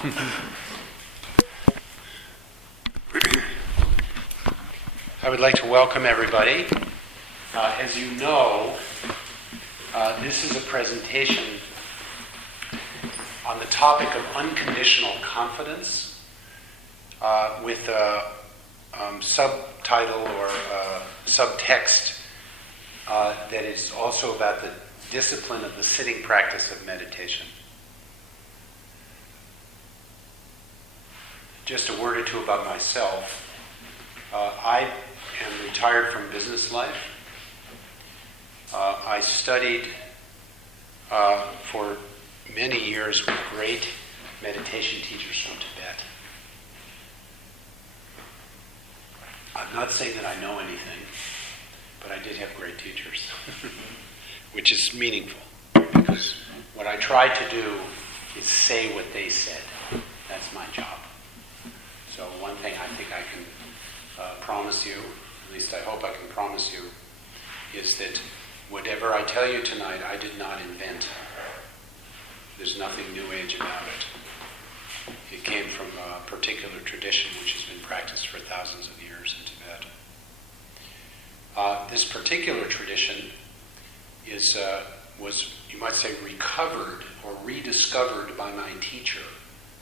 I would like to welcome everybody. As you know, this is a presentation on the topic of unconditional confidence with a subtitle or subtext that is also about the discipline of the sitting practice of meditation. Just a word or two about myself. I am retired from business life. I studied for many years with great meditation teachers from Tibet. I'm not saying that I know anything, but I did have great teachers, which is meaningful, because what I try to do is say what they said. That's my job. So one thing I think I can promise you, at least I hope I can promise you, is that whatever I tell you tonight, I did not invent. There's nothing New Age about it. It came from a particular tradition which has been practiced for thousands of years in Tibet. This particular tradition was, you might say, recovered or rediscovered by my teacher,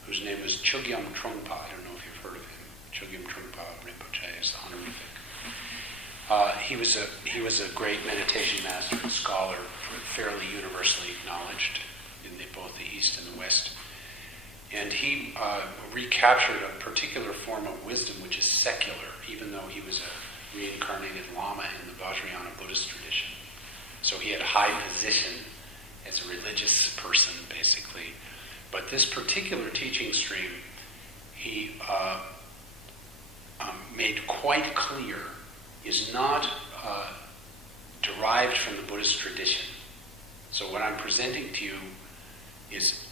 whose name was Chogyam Trungpa. I don't know if you've heard of him. Chogyam Trungpa Rinpoche is the honorific. He was a great meditation master and scholar, fairly universally acknowledged in both the East and the West. And he recaptured a particular form of wisdom which is secular, even though he was a reincarnated Lama in the Vajrayana Buddhist tradition. So he had a high position as a religious person, basically. But this particular teaching stream, he made quite clear, is not derived from the Buddhist tradition. So what I'm presenting to you is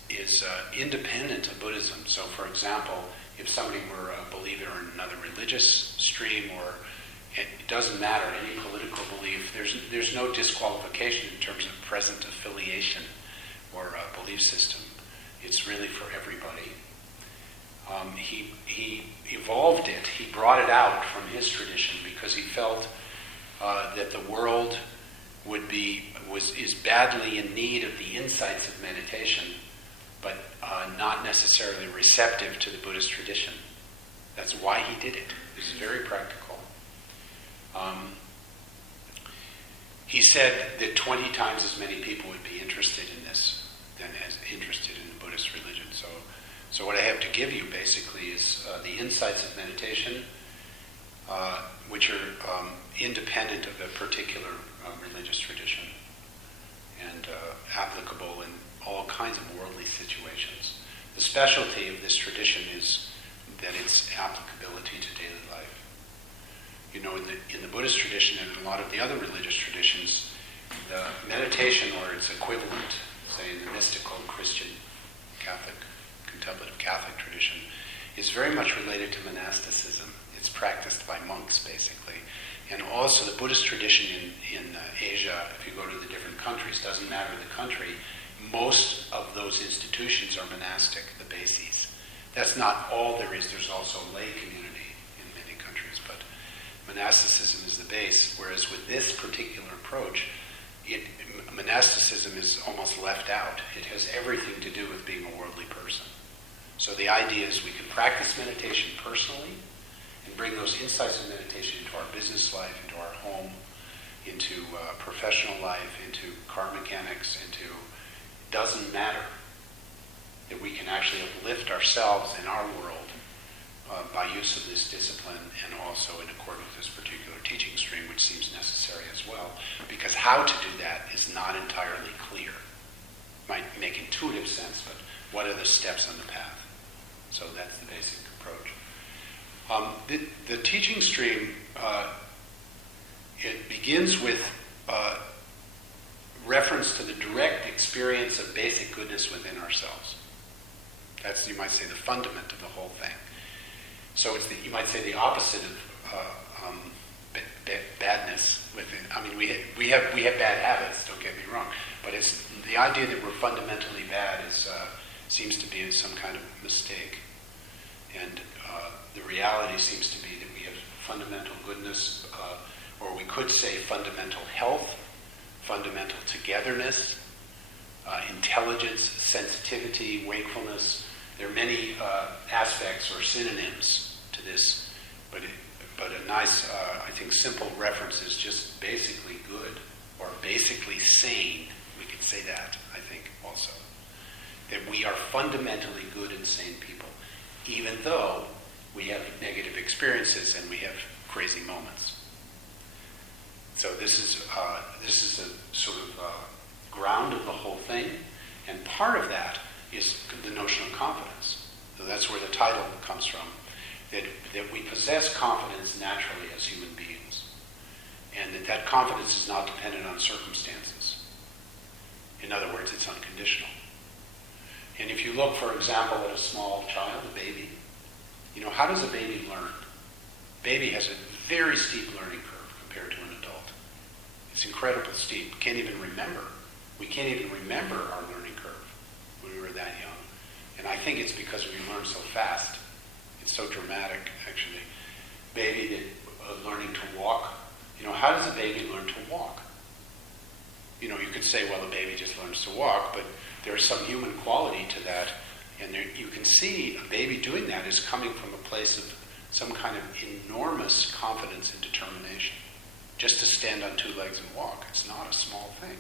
independent of Buddhism. So for example, if somebody were a believer in another religious stream, or it doesn't matter, any political belief, there's no disqualification in terms of present affiliation or belief system. It's really for everybody. He evolved it, he brought it out from his tradition because he felt that the world is badly in need of the insights of meditation, but not necessarily receptive to the Buddhist tradition. That's why he did it. It's very practical. He said that 20 times as many people would be interested in this than as interested in the Buddhist religion. So what I have to give you basically is the insights of meditation, which are independent of a particular religious tradition and applicable in all kinds of worldly situations. The specialty of this tradition is that its applicability to daily life. You know, in the Buddhist tradition and in a lot of the other religious traditions, the meditation or its equivalent, say in the mystical Christian Catholic, contemplative Catholic tradition, is very much related to monasticism. It's practiced by monks, basically. And also the Buddhist tradition in Asia, if you go to the different countries, doesn't matter the country, most of those institutions are monastic, the bases. That's not all there is. There's also lay community in many countries, but monasticism is the base, whereas with this particular approach, monasticism is almost left out. It has everything to do with being a worldly person. So the idea is we can practice meditation personally and bring those insights of meditation into our business life, into our home, into professional life, into car mechanics, into doesn't matter. That we can actually uplift ourselves in our world by use of this discipline, and also in accord with this particular teaching stream, which seems necessary as well. Because how to do that is not entirely clear. Might make intuitive sense, but what are the steps on the path? So that's the basic approach. The teaching stream, it begins with reference to the direct experience of basic goodness within ourselves. That's, you might say, the fundament of the whole thing. So it's you might say the opposite of badness within. I mean, we have bad habits. Don't get me wrong, but it's the idea that we're fundamentally bad is seems to be some kind of mistake. And the reality seems to be that we have fundamental goodness, or we could say fundamental health, fundamental togetherness, intelligence, sensitivity, wakefulness. There are many aspects or synonyms to this, but a nice, I think, simple reference is just basically good or basically sane. We could say that, I think, also. That we are fundamentally good and sane people, even though we have negative experiences and we have crazy moments. So this is a sort of ground of the whole thing, and part of that is the notion of confidence. So that's where the title comes from, that we possess confidence naturally as human beings, and that confidence is not dependent on circumstances. In other words, it's unconditional. And if you look, for example, at a small child, a baby, how does a baby learn? Baby has a very steep learning curve compared to an adult. It's incredibly steep. Can't even remember. We can't even remember our learning curve when we were that young. And I think it's because we learn so fast. It's so dramatic, actually. Baby learning to walk. How does a baby learn to walk? You could say, well, a baby just learns to walk, but there's some human quality to that. And you can see a baby doing that is coming from a place of some kind of enormous confidence and determination. Just to stand on two legs and walk, it's not a small thing.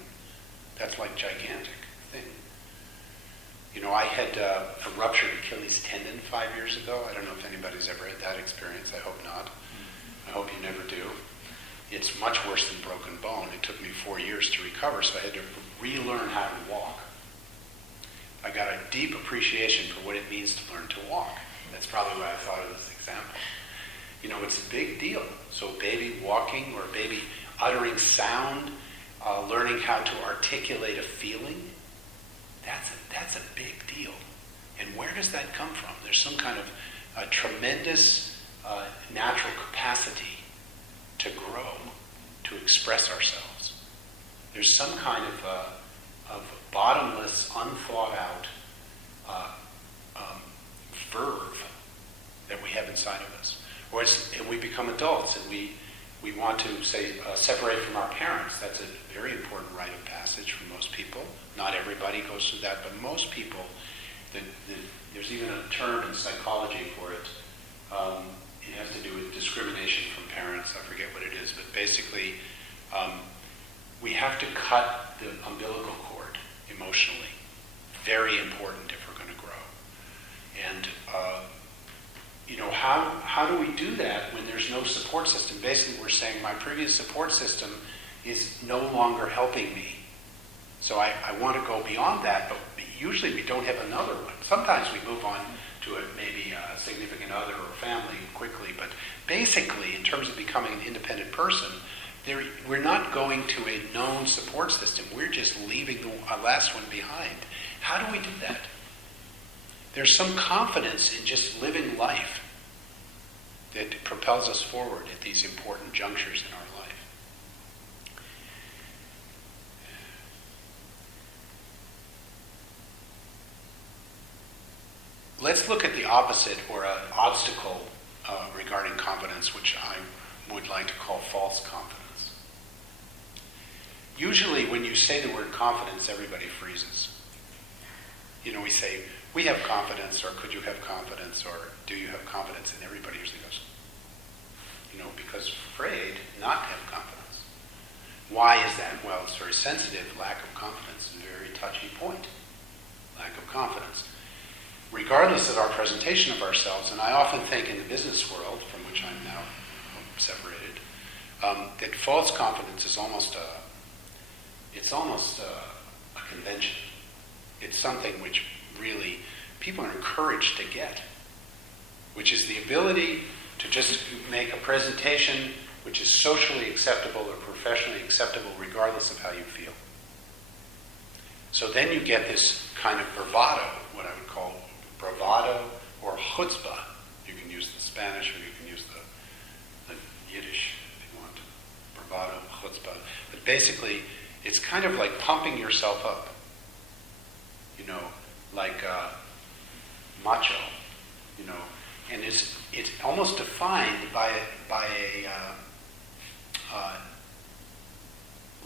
That's like gigantic thing. I had a ruptured Achilles tendon 5 years ago. I don't know if anybody's ever had that experience. I hope not. I hope you never do. It's much worse than broken bone. It took me 4 years to recover, so I had to relearn how to walk. I got a deep appreciation for what it means to learn to walk. That's probably why I thought of this example. It's a big deal. So a baby walking, or a baby uttering sound, learning how to articulate a feeling, that's a big deal. And where does that come from? There's some kind of a tremendous natural capacity to grow, to express ourselves. There's some kind of bottomless, unthought out verve that we have inside of us. Or we become adults and we want to, say, separate from our parents. That's a very important rite of passage for most people. Not everybody goes through that, but most people, there's even a term in psychology for it. It has to do with discrimination from parents. I forget what it is, but basically we have to cut the umbilical cord emotionally. Very important if we're going to grow. And how do we do that when there's no support system? Basically, we're saying my previous support system is no longer helping me. So I want to go beyond that, but usually we don't have another one. Sometimes we move on to maybe a significant other or family quickly, but basically, in terms of becoming an independent person, we're not going to a known support system. We're just leaving the last one behind. How do we do that? There's some confidence in just living life that propels us forward at these important junctures in our life. Let's look at the opposite, or an obstacle regarding confidence, which I would like to call false confidence. Usually when you say the word confidence, everybody freezes. We say, we have confidence, or could you have confidence, or do you have confidence? And everybody usually goes, because afraid not to have confidence. Why is that? Well, it's very sensitive. Lack of confidence is a very touchy point. Lack of confidence. Regardless of our presentation of ourselves, and I often think in the business world, from which I'm now separated, that false confidence is almost a convention. It's something which really people are encouraged to get, which is the ability to just make a presentation which is socially acceptable or professionally acceptable regardless of how you feel. So then you get this kind of bravado, what I would call bravado or chutzpah. You can use the Spanish or you can use the Yiddish if you want. Bravado, chutzpah. But basically, it's kind of like pumping yourself up. Like macho, and it's almost defined by a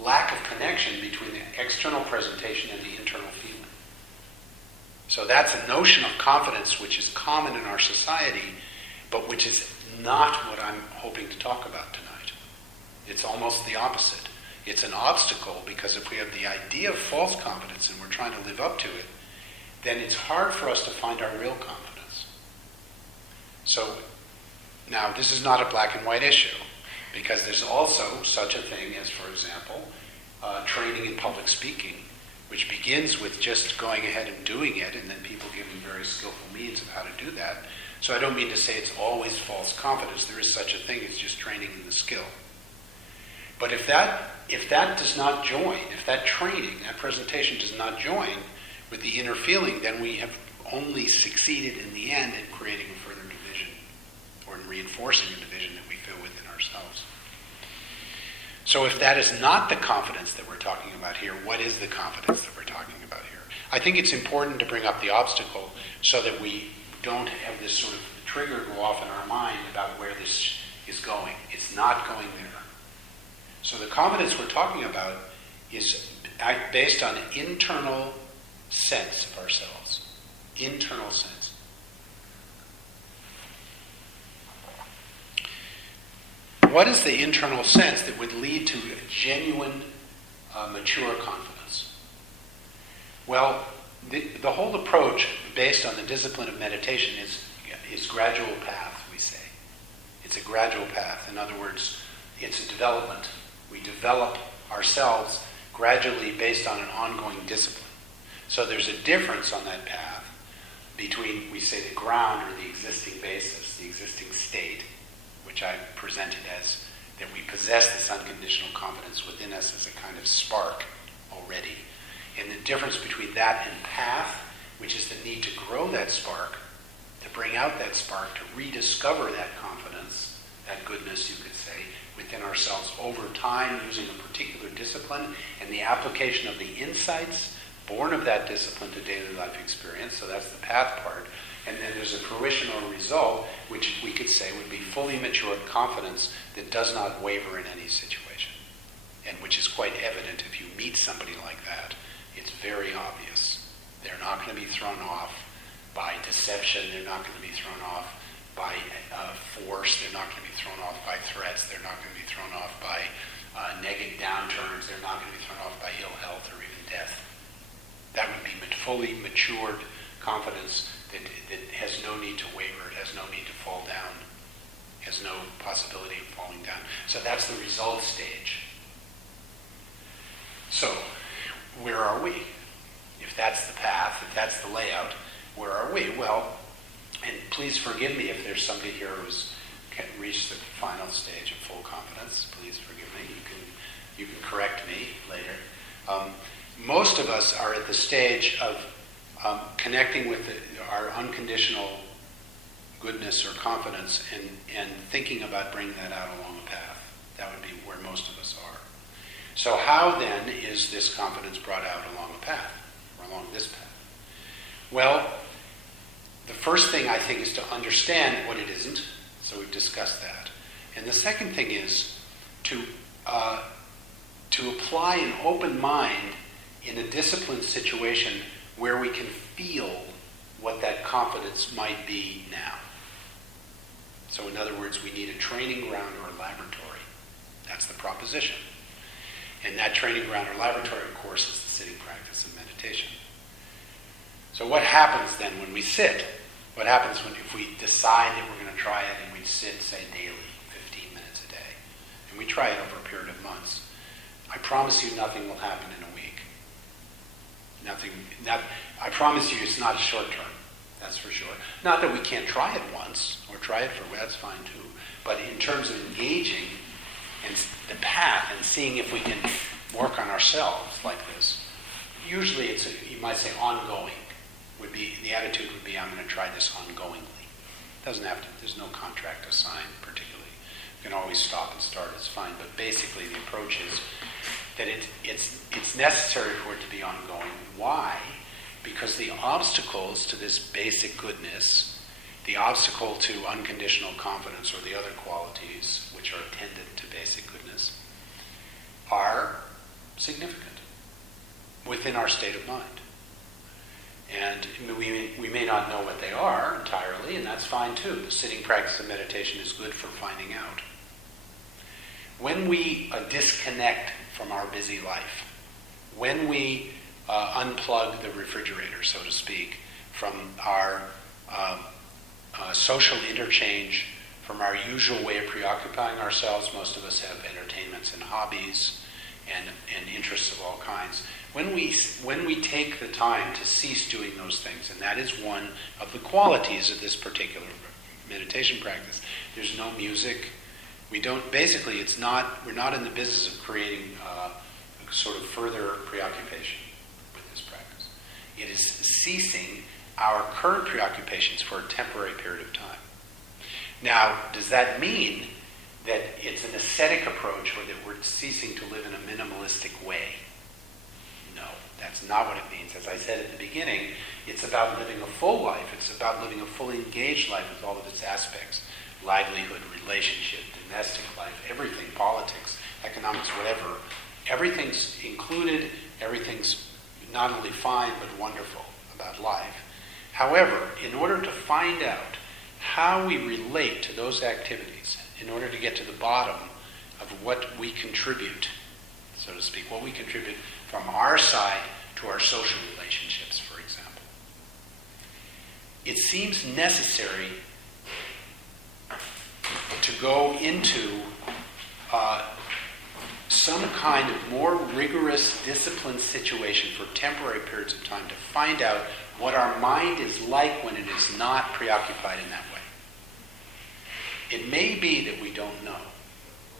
lack of connection between the external presentation and the internal feeling. So that's a notion of confidence which is common in our society, but which is not what I'm hoping to talk about tonight. It's almost the opposite. It's an obstacle, because if we have the idea of false confidence and we're trying to live up to it, then it's hard for us to find our real confidence. So now this is not a black and white issue, because there's also such a thing as, for example, training in public speaking, which begins with just going ahead and doing it, and then people giving very skillful means of how to do that. So I don't mean to say it's always false confidence. There is such a thing as just training in the skill. But if that does not join, if that training, that presentation does not join with the inner feeling, then we have only succeeded in the end in creating a further division, or in reinforcing a division that we feel within ourselves. So if that is not the confidence that we're talking about here, what is the confidence that we're talking about here? I think it's important to bring up the obstacle so that we don't have this sort of trigger go off in our mind about where this is going. It's not going there. So the confidence we're talking about is based on internal sense of ourselves. Internal sense. What is the internal sense that would lead to a genuine, mature confidence? Well, the whole approach based on the discipline of meditation is gradual path, we say. It's a gradual path. In other words, it's a development. We develop ourselves gradually based on an ongoing discipline. So there's a difference on that path between, we say, the ground or the existing basis, the existing state, which I presented as that we possess this unconditional confidence within us as a kind of spark already. And the difference between that and path, which is the need to grow that spark, to bring out that spark, to rediscover that confidence, that goodness, you could say, within ourselves over time using a particular discipline and the application of the insights born of that discipline to daily life experience. So that's the path part. And then there's a fruition or result, which we could say would be fully matured confidence that does not waver in any situation, and which is quite evident if you meet somebody like that. It's very obvious. They're not going to be thrown off by deception. They're not going to be thrown off by force. They're not going to be thrown off by threats. They're not going to be thrown off by negative downturns. They're not going to be thrown off by ill health or even death. That would be fully matured confidence that has no need to waver, it has no need to fall down, has no possibility of falling down. So that's the result stage. So, where are we? If that's the path, if that's the layout, where are we? Well, and please forgive me if there's somebody here who's reached the final stage of full confidence. Please forgive me. You can correct me later. Most of us are at the stage of connecting with our unconditional goodness or confidence and thinking about bringing that out along a path. That would be where most of us are. So how then is this confidence brought out along a path, or along this path? Well, the first thing I think is to understand what it isn't. So we've discussed that. And the second thing is to apply an open mind in a disciplined situation where we can feel what that confidence might be now. So in other words, we need a training ground or a laboratory. That's the proposition. And that training ground or laboratory, of course, is the sitting practice of meditation. So what happens then when we sit? What happens if we decide that we're going to try it and we sit, say, daily, 15 minutes a day? And we try it over a period of months. I promise you nothing will happen in a week. I promise you it's not a short term, that's for sure. Not that we can't try it once, or try it that's fine too. But in terms of engaging in the path and seeing if we can work on ourselves like this, usually you might say ongoing, the attitude would be, I'm going to try this ongoingly. Doesn't have to, there's no contract to sign particularly. You can always stop and start, it's fine. But basically the approach is that it's necessary for it to be ongoing. Why? because the obstacles to this basic goodness, the obstacle to unconditional confidence or the other qualities which are attendant to basic goodness, are significant within our state of mind. And we may not know what they are entirely, and that's fine too. The sitting practice of meditation is good for finding out. When we disconnect from our busy life, when we unplug the refrigerator, so to speak, from our social interchange, from our usual way of preoccupying ourselves, most of us have entertainments and hobbies and interests of all kinds. When we take the time to cease doing those things, and that is one of the qualities of this particular meditation practice. There's no music. We're not in the business of creating sort of further preoccupation with this practice. It is ceasing our current preoccupations for a temporary period of time. Now, does that mean that it's an ascetic approach or that we're ceasing to live in a minimalistic way? No, that's not what it means. As I said at the beginning, it's about living a full life. It's about living a fully engaged life with all of its aspects. Livelihood, relationship, domestic life, everything, politics, economics, whatever. Everything's included. Everything's not only fine but wonderful about life. However, in order to find out how we relate to those activities, in order to get to the bottom of what we contribute, so to speak, what we contribute from our side to our social relationships, for example, it seems necessary to go into some kind of more rigorous, disciplined situation for temporary periods of time to find out what our mind is like when it is not preoccupied in that way. It may be that we don't know.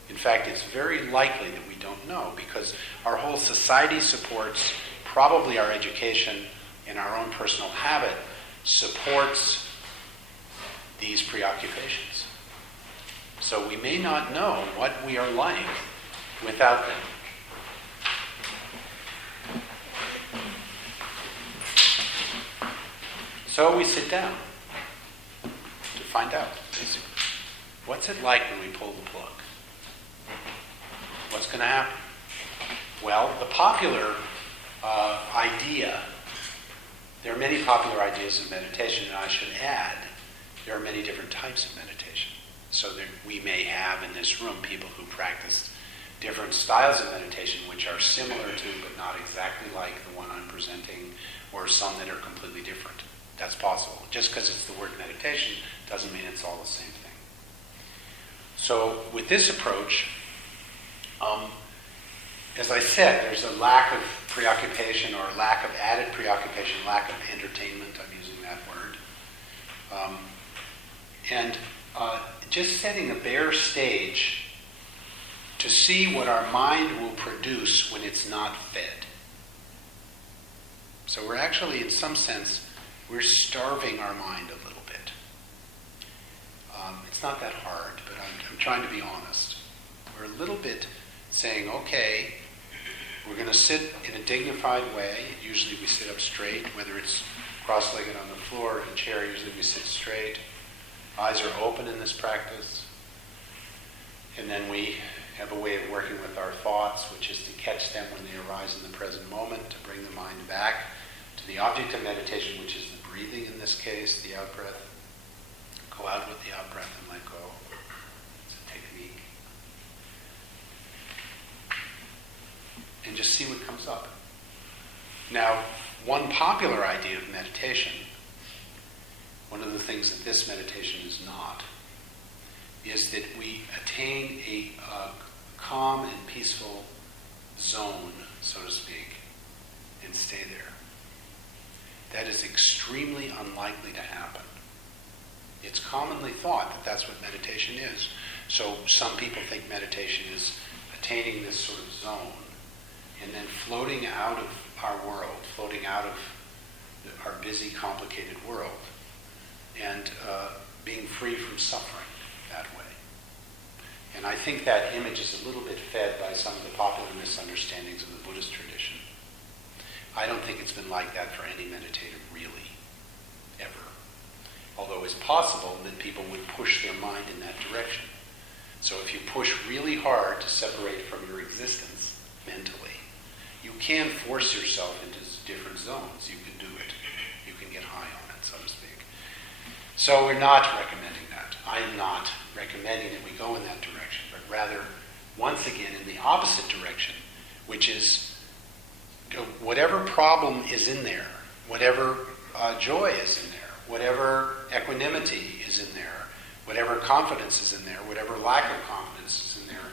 In fact, it's very likely that we don't know because our whole society supports, probably our education and our own personal habit supports these preoccupations. So we may not know what we are like without them. So we sit down to find out, basically. What's it like when we pull the plug? What's going to happen? Well, the popular idea, there are many popular ideas of meditation, and I should add, there are many different types of meditation. So that we may have in this room people who practice different styles of meditation which are similar to but not exactly like the one I'm presenting, or some that are completely different. That's possible. Just because it's the word meditation doesn't mean it's all the same thing. So with this approach, as I said, there's a lack of preoccupation or lack of added preoccupation, lack of entertainment, I'm using that word. Just setting a bare stage to see what our mind will produce when it's not fed. So we're actually, in some sense, we're starving our mind a little bit. It's not that hard, but I'm trying to be honest. We're a little bit saying, okay, we're going to sit in a dignified way. Usually we sit up straight, whether it's cross-legged on the floor or in a chair, usually we sit straight. Eyes are open in this practice. And then we have a way of working with our thoughts, which is to catch them when they arise in the present moment, to bring the mind back to the object of meditation, which is the breathing in this case, the out-breath. Go out with the out-breath and let go. It's a technique. And just see what comes up. Now, one popular idea of meditation, one of the things that this meditation is not, is that we attain a calm and peaceful zone, so to speak, and stay there. That is extremely unlikely to happen. It's commonly thought that that's what meditation is. So some people think meditation is attaining this sort of zone and then floating out of our world, floating out of our busy, complicated world, and being free from suffering that way. And I think that image is a little bit fed by some of the popular misunderstandings of the Buddhist tradition. I don't think it's been like that for any meditator really, ever. Although it's possible that people would push their mind in that direction. So if you push really hard to separate from your existence mentally, you can force yourself into different zones. You can do it. You can get high on it, so to speak. So we're not recommending that. I'm not recommending that we go in that direction, but rather, once again, in the opposite direction, which is whatever problem is in there, whatever joy is in there, whatever equanimity is in there, whatever confidence is in there, whatever lack of confidence is in there,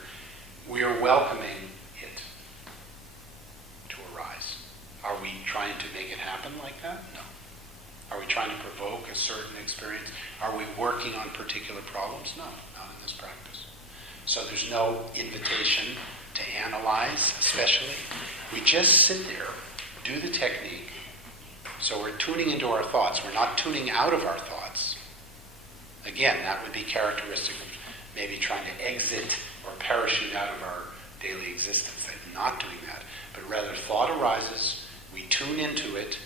we are welcoming it to arise. Are we trying to make it happen like that? No. Are we trying to provoke a certain experience? Are we working on particular problems? No, not in this practice. So there's no invitation to analyze, especially. We just sit there, do the technique. So we're tuning into our thoughts. We're not tuning out of our thoughts. Again, that would be characteristic of maybe trying to exit or parachute out of our daily existence. I'm not doing that. But rather, thought arises, we tune into it.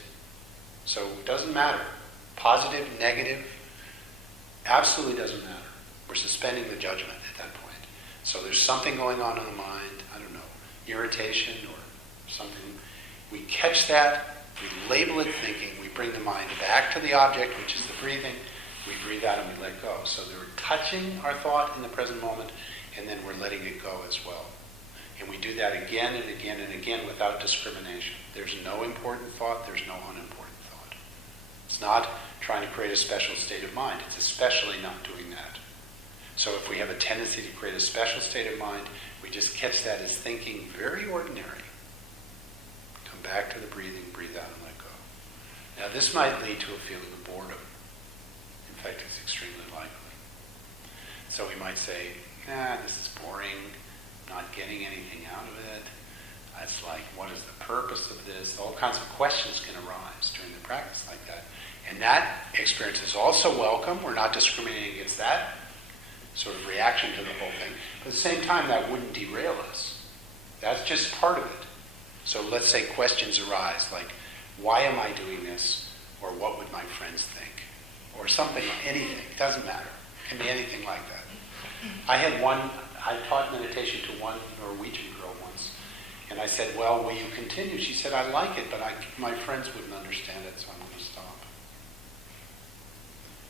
So it doesn't matter. Positive, negative, absolutely doesn't matter. We're suspending the judgment at that point. So there's something going on in the mind, I don't know, irritation or something. We catch that, we label it thinking, we bring the mind back to the object, which is the breathing. We breathe out and we let go. So we're touching our thought in the present moment, and then we're letting it go as well. And we do that again and again and again without discrimination. There's no important thought, there's no unimportant thought. It's not trying to create a special state of mind. It's especially not doing that. So if we have a tendency to create a special state of mind, we just catch that as thinking very ordinary. Come back to the breathing, breathe out and let go. Now this might lead to a feeling of boredom. In fact, it's extremely likely. So we might say, this is boring, not getting anything out of it. It's like, what is the purpose of this? All kinds of questions can arise during the practice like that. And that experience is also welcome. We're not discriminating against that sort of reaction to the whole thing. But at the same time, that wouldn't derail us. That's just part of it. So let's say questions arise like, why am I doing this? Or what would my friends think? Or something, anything. It doesn't matter. It can be anything like that. I taught meditation to one Norwegian girl once. And I said, well, will you continue? She said, I like it, but my friends wouldn't understand it, so I'm going to stop.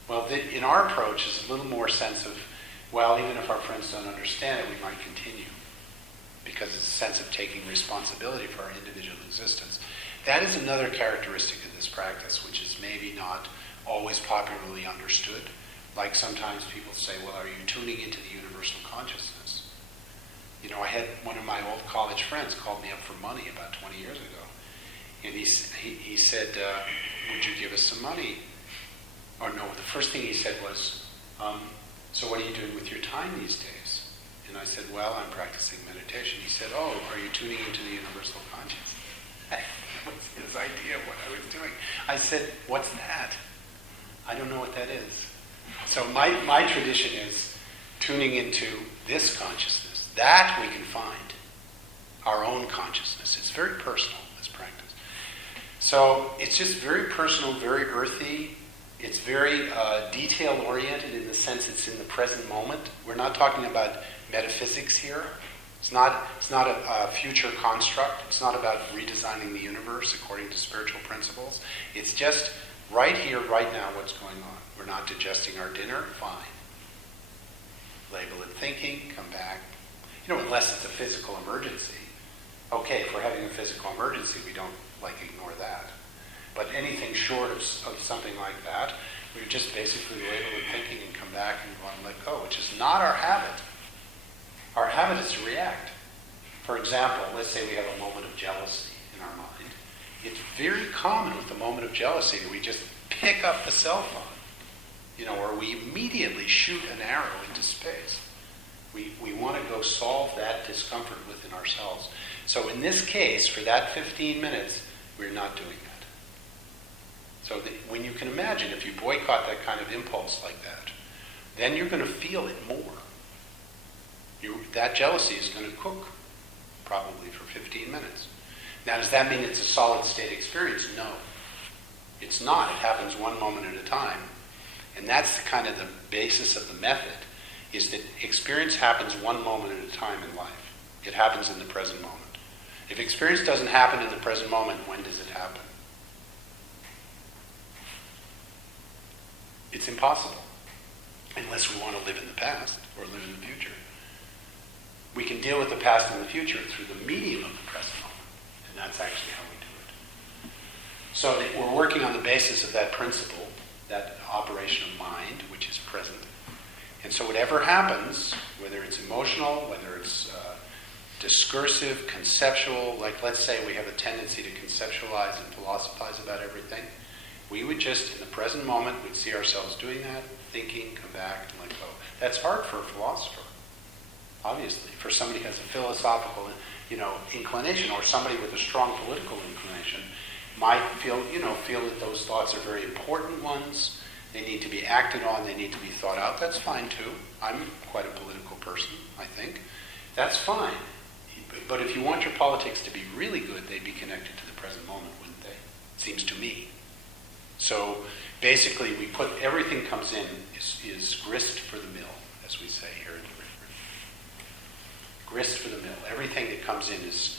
Well, in our approach is a little more sense of, well, even if our friends don't understand it, we might continue. Because it's a sense of taking responsibility for our individual existence. That is another characteristic of this practice, which is maybe not always popularly understood. Like sometimes people say, well, are you tuning into the universal consciousness? You know, I had one of my old college friends called me up for money about 20 years ago. And he said, would you give us some money? Or no, the first thing he said was, so what are you doing with your time these days? And I said, well, I'm practicing meditation. He said, oh, are you tuning into the universal consciousness? That was his idea of what I was doing. I said, what's that? I don't know what that is. So my tradition is tuning into this consciousness. That we can find. Our own consciousness. It's very personal, this practice. So it's just very personal, very earthy. It's very detail-oriented in the sense it's in the present moment. We're not talking about metaphysics here. It's not a future construct. It's not about redesigning the universe according to spiritual principles. It's just right here, right now, what's going on. We're not digesting our dinner, fine. Label it thinking, come back. You know, unless it's a physical emergency. Okay, if we're having a physical emergency, we don't, ignore that. But anything short of something like that, we just basically label it thinking and come back and go and let go, which is not our habit. Our habit is to react. For example, let's say we have a moment of jealousy in our mind. It's very common with the moment of jealousy that we just pick up the cell phone, or we immediately shoot an arrow into space. We want to go solve that discomfort within ourselves. So in this case, for that 15 minutes, we're not doing that. So when you can imagine, if you boycott that kind of impulse like that, then you're going to feel it more. That jealousy is going to cook probably for 15 minutes. Now, does that mean it's a solid state experience? No. It's not. It happens one moment at a time. And that's kind of the basis of the method, is that experience happens one moment at a time in life. It happens in the present moment. If experience doesn't happen in the present moment, when does it happen? It's impossible, unless we want to live in the past or live in the future. We can deal with the past and the future through the medium of the present moment, and that's actually how we do it. So we're working on the basis of that principle, that operation of mind, which is present. And so whatever happens, whether it's emotional, whether it's discursive, conceptual, like let's say we have a tendency to conceptualize and philosophize about everything, we would just, in the present moment, we'd see ourselves doing that, thinking, come back, and let go. That's hard for a philosopher, obviously. For somebody who has a philosophical, inclination, or somebody with a strong political inclination, might feel that those thoughts are very important ones. They need to be acted on. They need to be thought out. That's fine too. I'm quite a political person, I think. That's fine. But if you want your politics to be really good, they'd be connected to the present moment, wouldn't they? Seems to me. So basically, we put everything comes in is grist for the mill, as we say here in the river. Grist for the mill. Everything that comes in is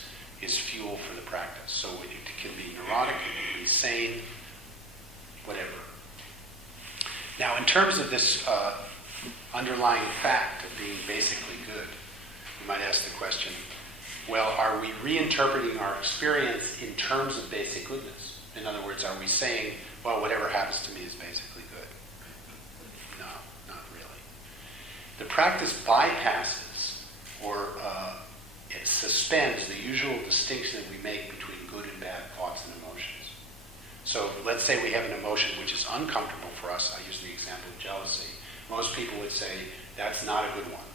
fuel for the practice. So it can be neurotic, it can be sane, whatever. Now, in terms of this underlying fact of being basically good, you might ask the question, well, are we reinterpreting our experience in terms of basic goodness? In other words, are we saying, well, whatever happens to me is basically good? No, not really. The practice bypasses or it suspends the usual distinction that we make between good and bad thoughts and emotions. So let's say we have an emotion which is uncomfortable for us. I use the example of jealousy. Most people would say, that's not a good one.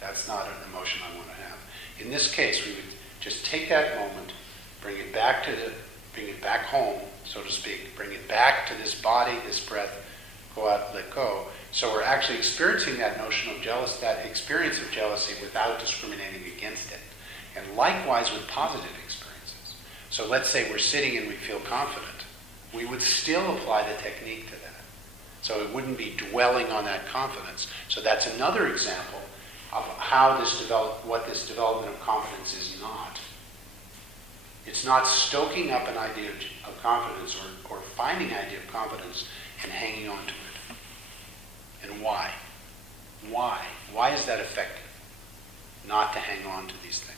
That's not an emotion I want to have. In this case, we would just take that moment, bring it back home, so to speak, bring it back to this body, this breath, go out, let go. So we're actually experiencing that notion of that experience of jealousy without discriminating against it. And likewise with positive experiences. So let's say we're sitting and we feel confident. We would still apply the technique to that. So it wouldn't be dwelling on that confidence. So that's another example of what this development of confidence is not. It's not stoking up an idea of confidence or finding an idea of confidence and hanging on to it. And why? Why? Why is that effective? Not to hang on to these things.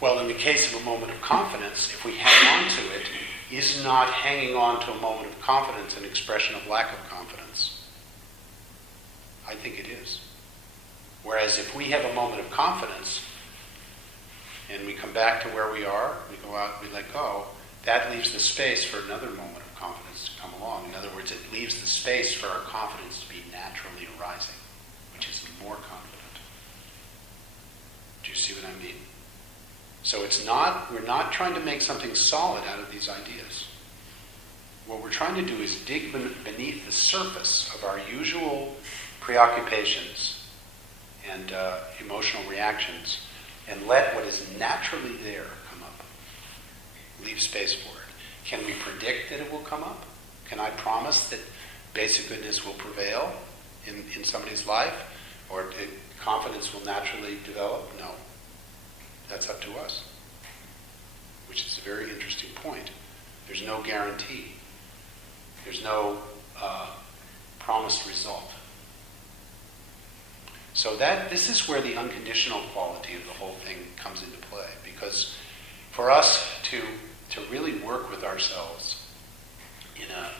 Well, in the case of a moment of confidence, if we hang on to it, is not hanging on to a moment of confidence an expression of lack of confidence? I think it is. Whereas if we have a moment of confidence, and we come back to where we are, we go out, we let go, that leaves the space for another moment of confidence to come along. In other words, it leaves the space for our confidence to be naturally arising, which is more confident. Do you see what I mean? So we're not trying to make something solid out of these ideas. What we're trying to do is dig beneath the surface of our usual preoccupations and emotional reactions and let what is naturally there come up. Leave space for it. Can we predict that it will come up? Can I promise that basic goodness will prevail in somebody's life? Or confidence will naturally develop? No. That's up to us. Which is a very interesting point. There's no guarantee. There's no promised result. So this is where the unconditional quality of the whole thing comes into play. Because for us to really work with ourselves in a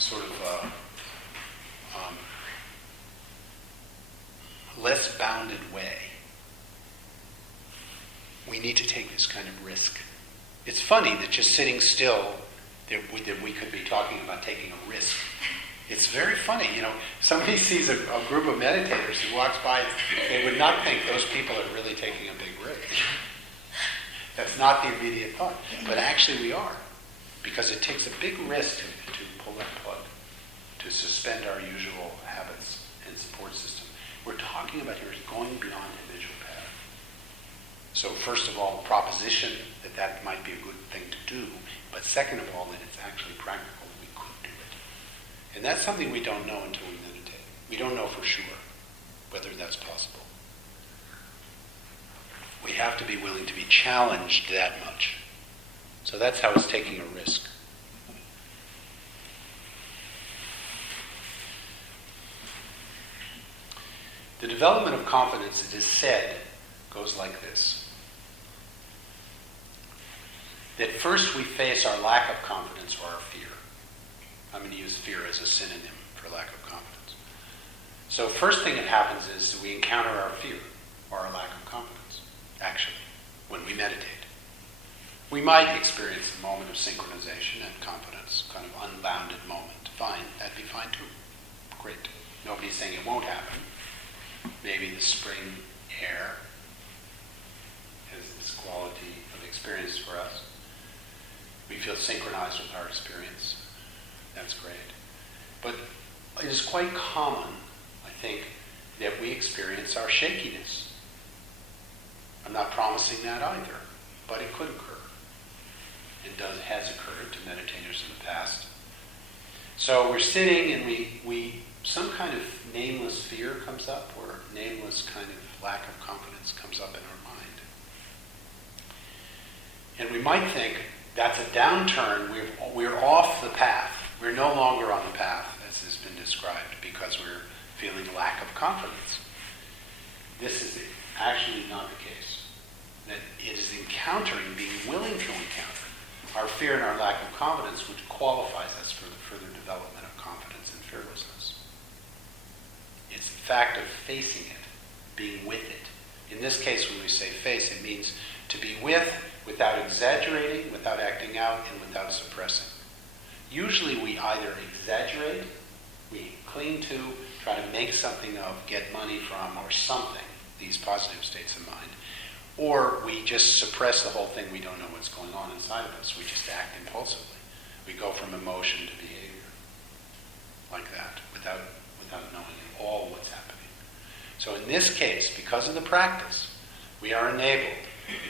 sort of less bounded way, we need to take this kind of risk. It's funny that just sitting still, that we could be talking about taking a risk. It's very funny, somebody sees a group of meditators who walks by, they would not think those people are really taking a big risk. That's not the immediate thought. But actually we are. Because it takes a big risk to pull that plug, to suspend our usual habits and support system. We're talking about here is going beyond habitual pattern. So first of all, the proposition that that might be a good thing to do, but second of all, that it's actually practical, we could do it. And that's something we don't know until we meditate. We don't know for sure whether that's possible. We have to be willing to be challenged that much. So that's how it's taking a risk. The development of confidence, it is said, goes like this. That first we face our lack of confidence or our fear. I'm going to use fear as a synonym for lack of confidence. So first thing that happens is that we encounter our fear or our lack of confidence, actually, when we meditate. We might experience a moment of synchronization and confidence, kind of unbounded moment. Fine, that'd be fine too. Great. Nobody's saying it won't happen. Maybe the spring air has this quality of experience for us. We feel synchronized with our experience. That's great. But it is quite common, I think, that we experience our shakiness. I'm not promising that either, but it could occur. It has occurred to meditators in the past. So we're sitting and we some kind of nameless fear comes up, or nameless kind of lack of confidence comes up in our mind. And we might think that's a downturn, we're off the path. We're no longer on the path, as has been described, because we're feeling a lack of confidence. This is actually not the case. That it is encountering, being willing to encounter our fear and our lack of confidence, which qualifies us for the further development of confidence and fearlessness. It's the fact of facing it, being with it. In this case, when we say face, it means to be with without exaggerating, without acting out, and without suppressing. Usually we either exaggerate, we cling to, try to make something of, get money from, or something, these positive states of mind, or we just suppress the whole thing, we don't know what's going on inside of us, we just act impulsively. We go from emotion to behavior, like that, without knowing at all what's happening. So in this case, because of the practice, we are enabled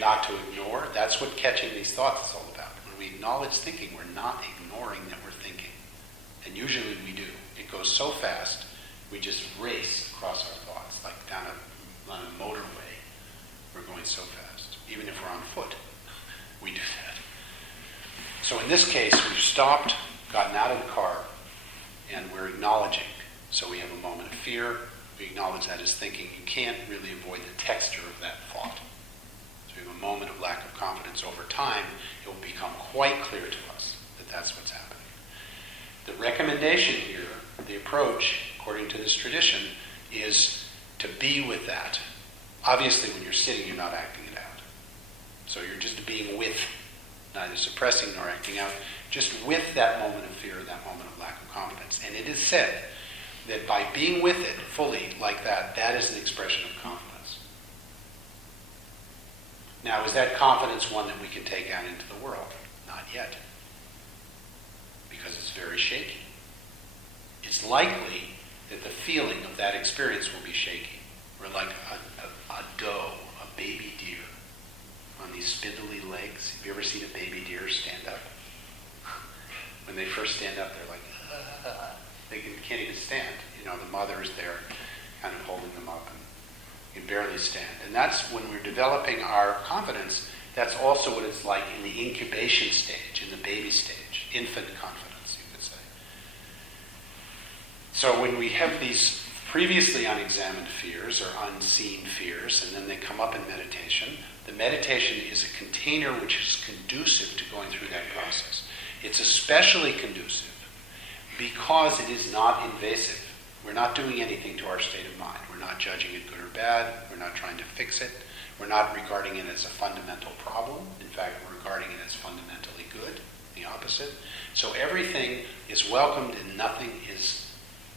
not to ignore. That's what catching these thoughts is all about. When we acknowledge thinking, we're not ignoring that we're thinking. And usually we do. It goes so fast, we just race across our thoughts, like on a motorway. We're going so fast. Even if we're on foot, we do that. So in this case, we've stopped, gotten out of the car, and we're acknowledging. So we have a moment of fear. We acknowledge that as thinking. You can't really avoid the texture of that thought. So we have a moment of lack of confidence. Over time, it will become quite clear to us that that's what's happening. The recommendation here, the approach, according to this tradition, is to be with that. Obviously, when you're sitting, you're not acting it out. So you're just being with, neither suppressing nor acting out, just with that moment of fear, that moment of lack of confidence. And it is said that by being with it fully like that, that is an expression of confidence. Now, is that confidence one that we can take out into the world? Not yet. Because it's very shaky. It's likely that the feeling of that experience will be shaky. We're like a doe, a baby deer, on these spindly legs. Have you ever seen a baby deer stand up? When they first stand up, they're like, they can't even stand. You know, the mother is there kind of holding them up and you can barely stand. And that's when we're developing our confidence. That's also what it's like in the incubation stage, in the baby stage, infant confidence, you could say. So when we have these previously unexamined fears or unseen fears, and then they come up in meditation, the meditation is a container which is conducive to going through that process. It's especially conducive because it is not invasive. We're not doing anything to our state of mind. We're not judging it good or bad. We're not trying to fix it. We're not regarding it as a fundamental problem. In fact, we're regarding it as fundamentally good, the opposite. So everything is welcomed and nothing is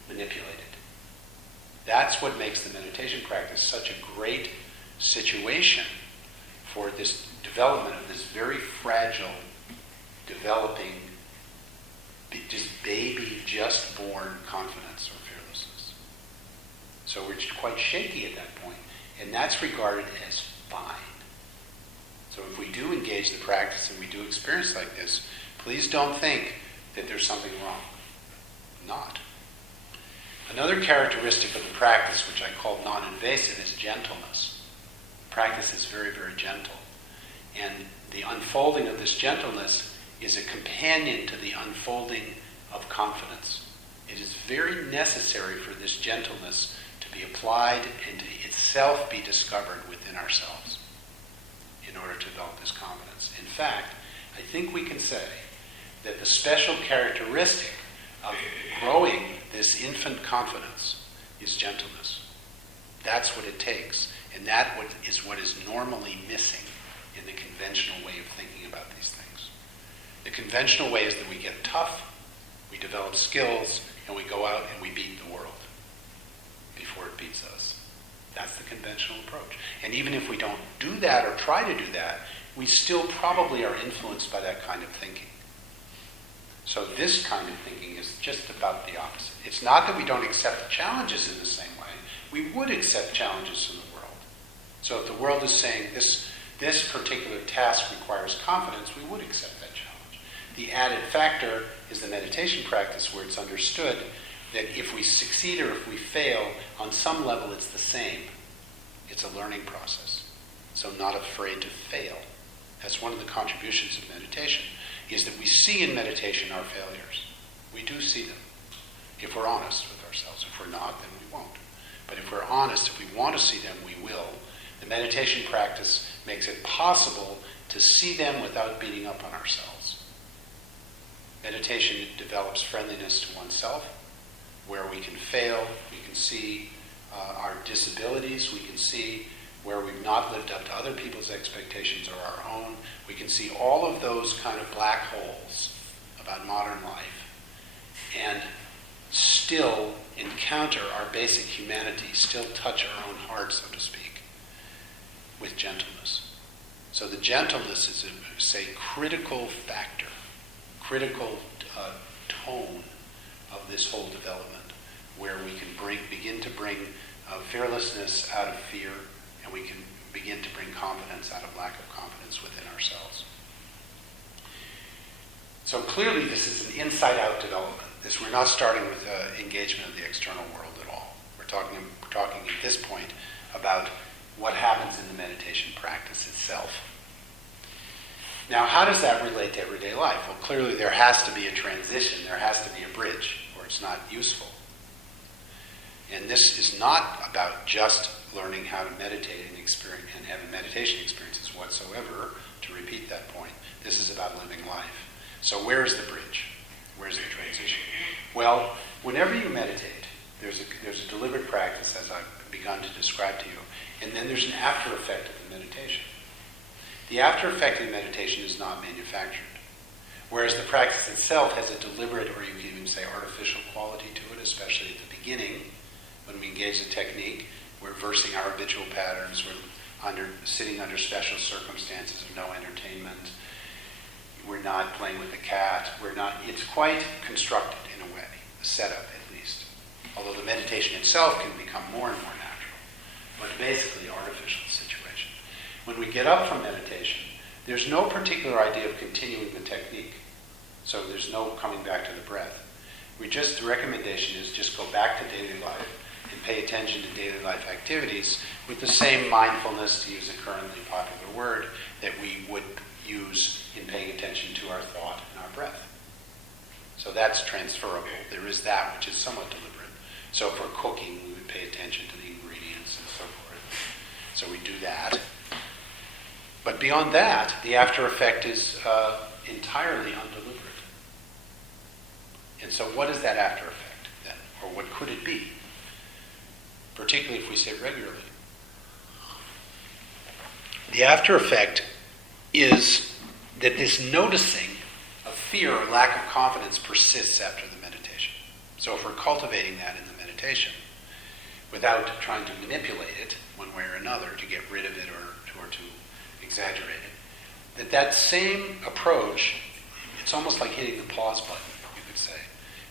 manipulated. That's what makes the meditation practice such a great situation for this development of this very fragile, developing, just baby, just born confidence or fearlessness. So we're quite shaky at that point, and that's regarded as fine. So if we do engage the practice and we do experience like this, please don't think that there's something wrong. Not. Another characteristic of the practice, which I call non-invasive, is gentleness. The practice is very, very gentle. And the unfolding of this gentleness is a companion to the unfolding of confidence. It is very necessary for this gentleness to be applied and to itself be discovered within ourselves in order to develop this confidence. In fact, I think we can say that the special characteristic of growing this infant confidence is gentleness. That's what it takes, and that is what is normally missing in the conventional way of thinking about these things. The conventional way is that we get tough, we develop skills, and we go out and we beat the world before it beats us. That's the conventional approach. And even if we don't do that or try to do that, we still probably are influenced by that kind of thinking. So this kind of thinking is just about the opposite. It's not that we don't accept challenges in the same way. We would accept challenges from the world. So if the world is saying this particular task requires confidence, we would accept that challenge. The added factor is the meditation practice, where it's understood that if we succeed or if we fail, on some level it's the same. It's a learning process. So not afraid to fail. That's one of the contributions of meditation, is that we see in meditation our failures. We do see them, if we're honest with ourselves. If we're not, then we won't. But if we're honest, if we want to see them, we will. The meditation practice makes it possible to see them without beating up on ourselves. Meditation develops friendliness to oneself, where we can fail, we can see our disabilities, we can see where we've not lived up to other people's expectations or our own. We can see all of those kind of black holes about modern life and still encounter our basic humanity, still touch our own heart, so to speak, with gentleness. So the gentleness is a critical factor, critical tone of this whole development, where we can begin to bring fearlessness out of fear, and we can begin to bring confidence out of lack of confidence within ourselves. So clearly this is an inside-out development. We're not starting with engagement of the external world at all. We're talking at this point about what happens in the meditation practice itself. Now, how does that relate to everyday life? Well, clearly there has to be a transition. There has to be a bridge, or it's not useful. And this is not about just learning how to meditate and having meditation experiences whatsoever, to repeat that point. This is about living life. So where is the bridge? Where's the transition? Well, whenever you meditate, there's a deliberate practice, as I've begun to describe to you, and then there's an after effect of the meditation. The after effect of the meditation is not manufactured, whereas the practice itself has a deliberate, or you can even say artificial quality to it, especially at the beginning. When we engage the technique, we're reversing our habitual patterns, we're sitting under special circumstances of no entertainment, we're not playing with the cat, it's quite constructed in a way, the setup at least. Although the meditation itself can become more and more natural, but basically artificial situation. When we get up from meditation, there's no particular idea of continuing the technique. So there's no coming back to the breath. The recommendation is just go back to daily life and pay attention to daily life activities with the same mindfulness, to use a currently popular word, that we would use in paying attention to our thought and our breath. So that's transferable. There is that which is somewhat deliberate. So for cooking, we would pay attention to the ingredients and so forth. So we do that. But beyond that, the after effect is entirely undeliberate. And so what is that after effect then? Or what could it be? Particularly if we sit regularly. The after effect is that this noticing of fear or lack of confidence persists after the meditation. So if we're cultivating that in the meditation, without trying to manipulate it one way or another to get rid of it or to exaggerate it, that same approach, it's almost like hitting the pause button, you could say,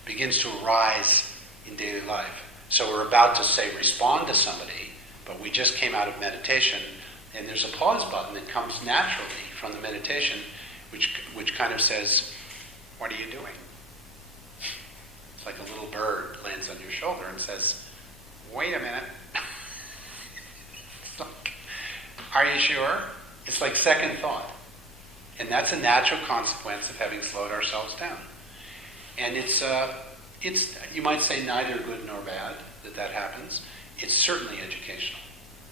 begins to arise in daily life. So we're about to say respond to somebody, but we just came out of meditation. And there's a pause button that comes naturally from the meditation, which kind of says, what are you doing? It's like a little bird lands on your shoulder and says, wait a minute. It's like, are you sure? It's like second thought. And that's a natural consequence of having slowed ourselves down. And it's you might say neither good nor bad that happens. It's certainly educational,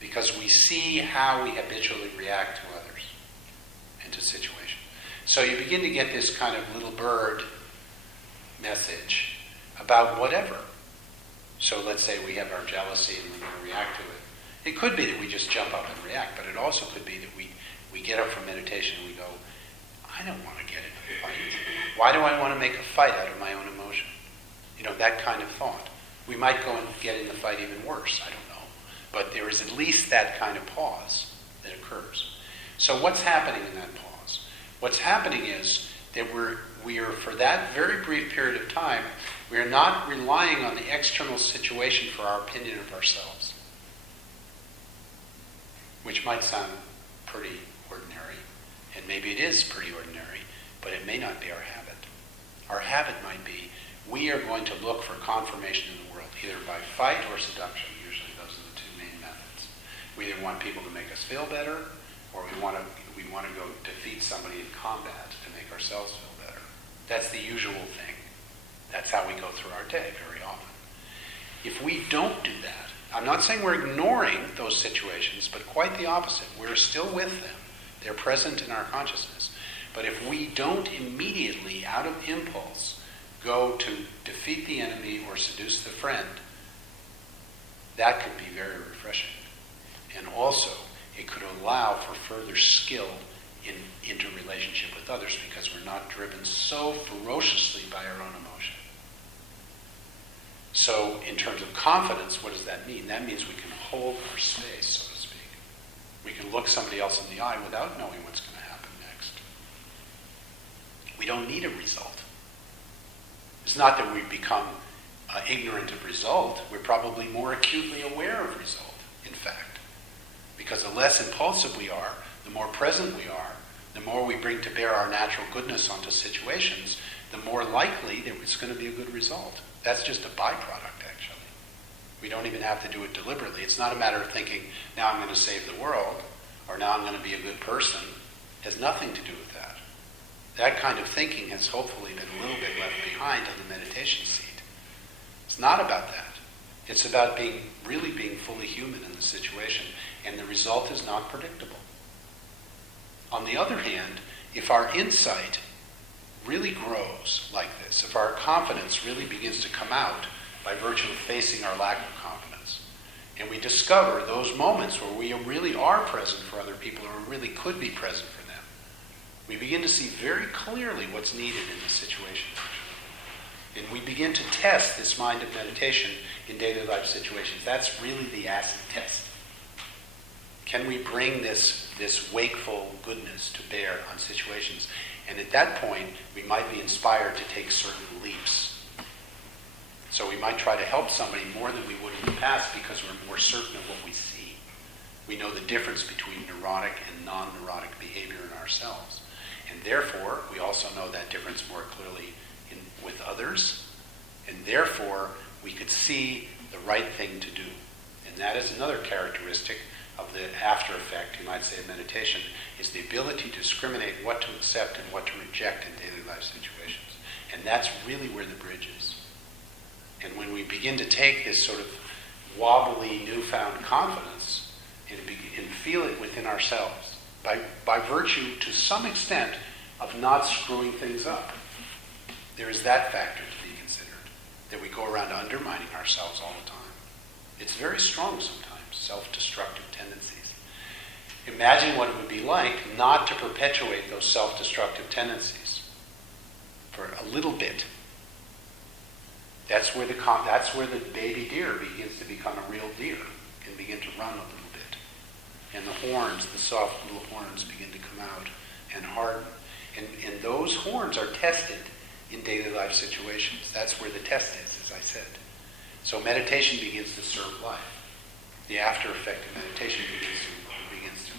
because we see how we habitually react to others and to situations. So you begin to get this kind of little bird message about whatever. So let's say we have our jealousy and we're going to react to it. It could be that we just jump up and react, but it also could be that we get up from meditation and we go, I don't want to get in a fight. Why do I want to make a fight out of my own emotion? That kind of thought. We might go and get in the fight even worse, I don't know. But there is at least that kind of pause that occurs. So what's happening in that pause? What's happening is that we are, for that very brief period of time, we are not relying on the external situation for our opinion of ourselves. Which might sound pretty ordinary, and maybe it is pretty ordinary, but it may not be our habit. Our habit might be, we are going to look for confirmation in the world, either by fight or seduction. Usually those are the two main methods. We either want people to make us feel better, or we want to go defeat somebody in combat to make ourselves feel better. That's the usual thing. That's how we go through our day very often. If we don't do that, I'm not saying we're ignoring those situations, but quite the opposite. We're still with them. They're present in our consciousness. But if we don't immediately, out of impulse, go to defeat the enemy or seduce the friend, that could be very refreshing. And also, it could allow for further skill in interrelationship with others, because we're not driven so ferociously by our own emotion. So, in terms of confidence, what does that mean? That means we can hold our space, so to speak. We can look somebody else in the eye without knowing what's going to happen next. We don't need a result. It's not that we've become ignorant of result. We're probably more acutely aware of result, in fact. Because the less impulsive we are, the more present we are, the more we bring to bear our natural goodness onto situations, the more likely that it's going to be a good result. That's just a byproduct, actually. We don't even have to do it deliberately. It's not a matter of thinking, now I'm going to save the world, or now I'm going to be a good person. It has nothing to do with that. That kind of thinking has hopefully been a little bit left behind on the meditation seat. It's not about that. It's about really being fully human in the situation, and the result is not predictable. On the other hand, if our insight really grows like this, if our confidence really begins to come out by virtue of facing our lack of confidence, and we discover those moments where we really are present for other people, or really could be present for them, we begin to see very clearly what's needed in the situation. And we begin to test this mind of meditation in daily life situations. That's really the acid test. Can we bring this wakeful goodness to bear on situations? And at that point, we might be inspired to take certain leaps. So we might try to help somebody more than we would in the past, because we're more certain of what we see. We know the difference between neurotic and non-neurotic behavior in ourselves. And therefore, we also know that difference more clearly with others. And therefore, we could see the right thing to do. And that is another characteristic of the after effect, you might say, of meditation, is the ability to discriminate what to accept and what to reject in daily life situations. And that's really where the bridge is. And when we begin to take this sort of wobbly, newfound confidence and feel it within ourselves, by virtue, to some extent, of not screwing things up, there is that factor to be considered, that we go around undermining ourselves all the time. It's very strong sometimes, self-destructive tendencies. Imagine what it would be like not to perpetuate those self-destructive tendencies for a little bit. That's where the baby deer begins to become a real deer, can begin to run a little bit. And the horns, the soft little horns, begin to come out and harden. And those horns are tested in daily life situations. That's where the test is, as I said. So meditation begins to serve life. The after effect of meditation begins to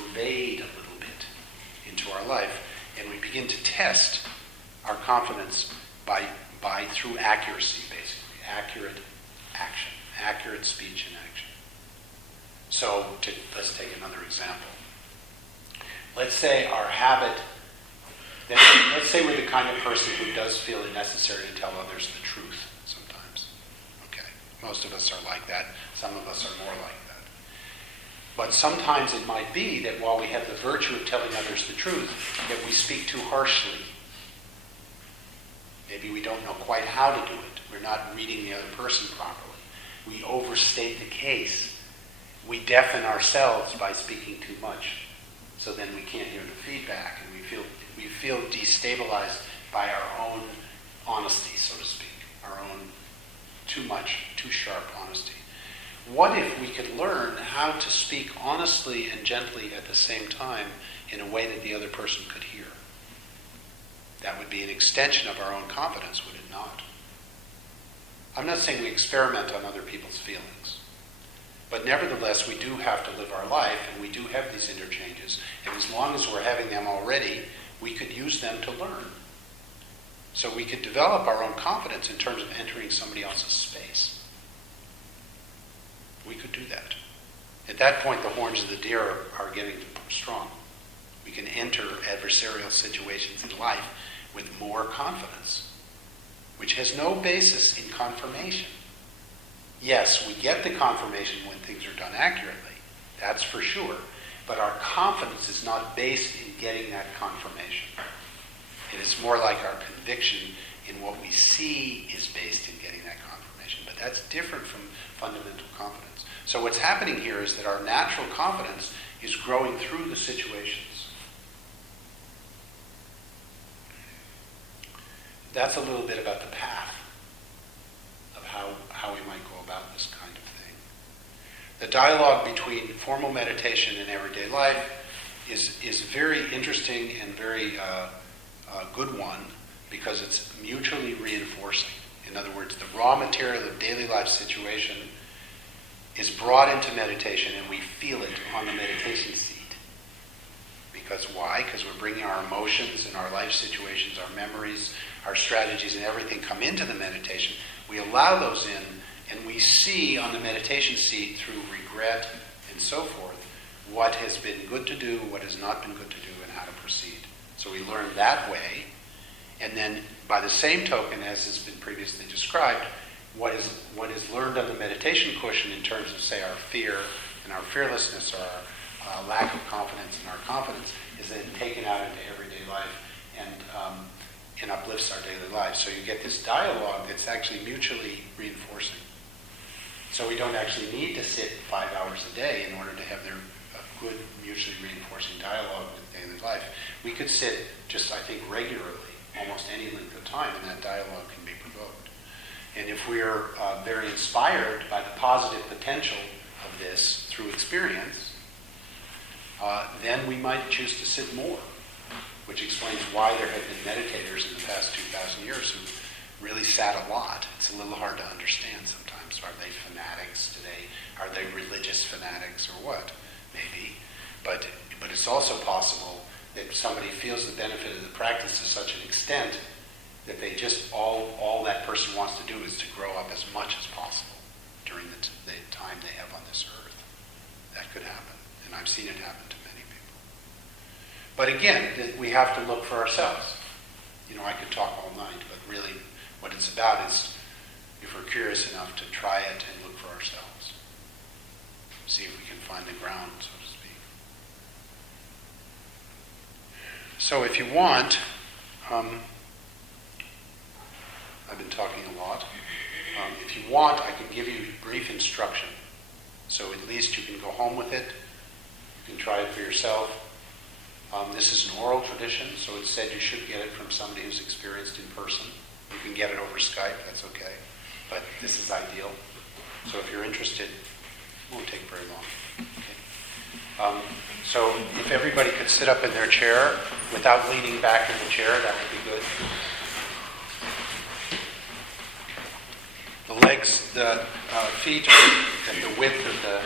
pervade a little bit into our life, and we begin to test our confidence by through accuracy, basically, accurate action, accurate speech and action. So let's take another example. Let's say our habit, let's say we're the kind of person who does feel it necessary to tell others the truth sometimes. Okay, most of us are like that. Some of us are more like that. But sometimes it might be that while we have the virtue of telling others the truth, that we speak too harshly. Maybe we don't know quite how to do it. We're not reading the other person properly. We overstate the case. We deafen ourselves by speaking too much. So then we can't hear the feedback, and we feel destabilized by our own honesty, so to speak, our own too sharp honesty. What if we could learn how to speak honestly and gently at the same time in a way that the other person could hear? That would be an extension of our own confidence, would it not? I'm not saying we experiment on other people's feelings. But nevertheless, we do have to live our life, and we do have these interchanges. And as long as we're having them already, we could use them to learn. So we could develop our own confidence in terms of entering somebody else's space. We could do that. At that point, the horns of the deer are getting strong. We can enter adversarial situations in life with more confidence, which has no basis in confirmation. Yes, we get the confirmation when things are done accurately, that's for sure, but our confidence is not based in getting that confirmation. It is more like our conviction in what we see is based in getting that confirmation, but that's different from fundamental confidence. So what's happening here is that our natural confidence is growing through the situations. That's a little bit about the path of how we might go about this kind of thing. The dialogue between formal meditation and everyday life is very interesting and very good one because it's mutually reinforcing. In other words, the raw material of daily life situation is brought into meditation and we feel it on the meditation seat. Because why? Because we're bringing our emotions and our life situations, our memories, our strategies and everything come into the meditation. We allow those in and we see on the meditation seat through regret and so forth what has been good to do, what has not been good to do, and how to proceed. So we learn that way. And then by the same token, as has been previously described, what is learned on the meditation cushion in terms of, say, our fear and our fearlessness or our lack of confidence and our confidence is then taken out into everyday life and uplifts our daily lives. So you get this dialogue that's actually mutually reinforcing. So we don't actually need to sit 5 hours a day in order to have a good mutually reinforcing dialogue with daily life. We could sit just, I think, regularly, almost any length of time, and that dialogue can be provoked. And if we're very inspired by the positive potential of this through experience, then we might choose to sit more, which explains why there have been meditators in the past 2,000 years who really sat a lot. It's a little hard to understand sometimes. Are they fanatics today? Are they religious fanatics or what? Maybe. But it's also possible that somebody feels the benefit of the practice to such an extent that they just, all that person wants to do is to grow up as much as possible during the time they have on this earth. That could happen. And I've seen it happen to many people. But again, we have to look for ourselves. I could talk all night, but really what it's about is if we're curious enough to try it and look for ourselves. See if we can find the ground, so to speak. So if you want, I've been talking a lot. If you want, I can give you brief instruction. So at least you can go home with it. You can try it for yourself. This is an oral tradition, so it's said you should get it from somebody who's experienced in person. You can get it over Skype, that's okay. But this is ideal. So if you're interested, it won't take very long. Okay. So if everybody could sit up in their chair without leaning back in the chair, that would be good. The legs, the feet are at the width of the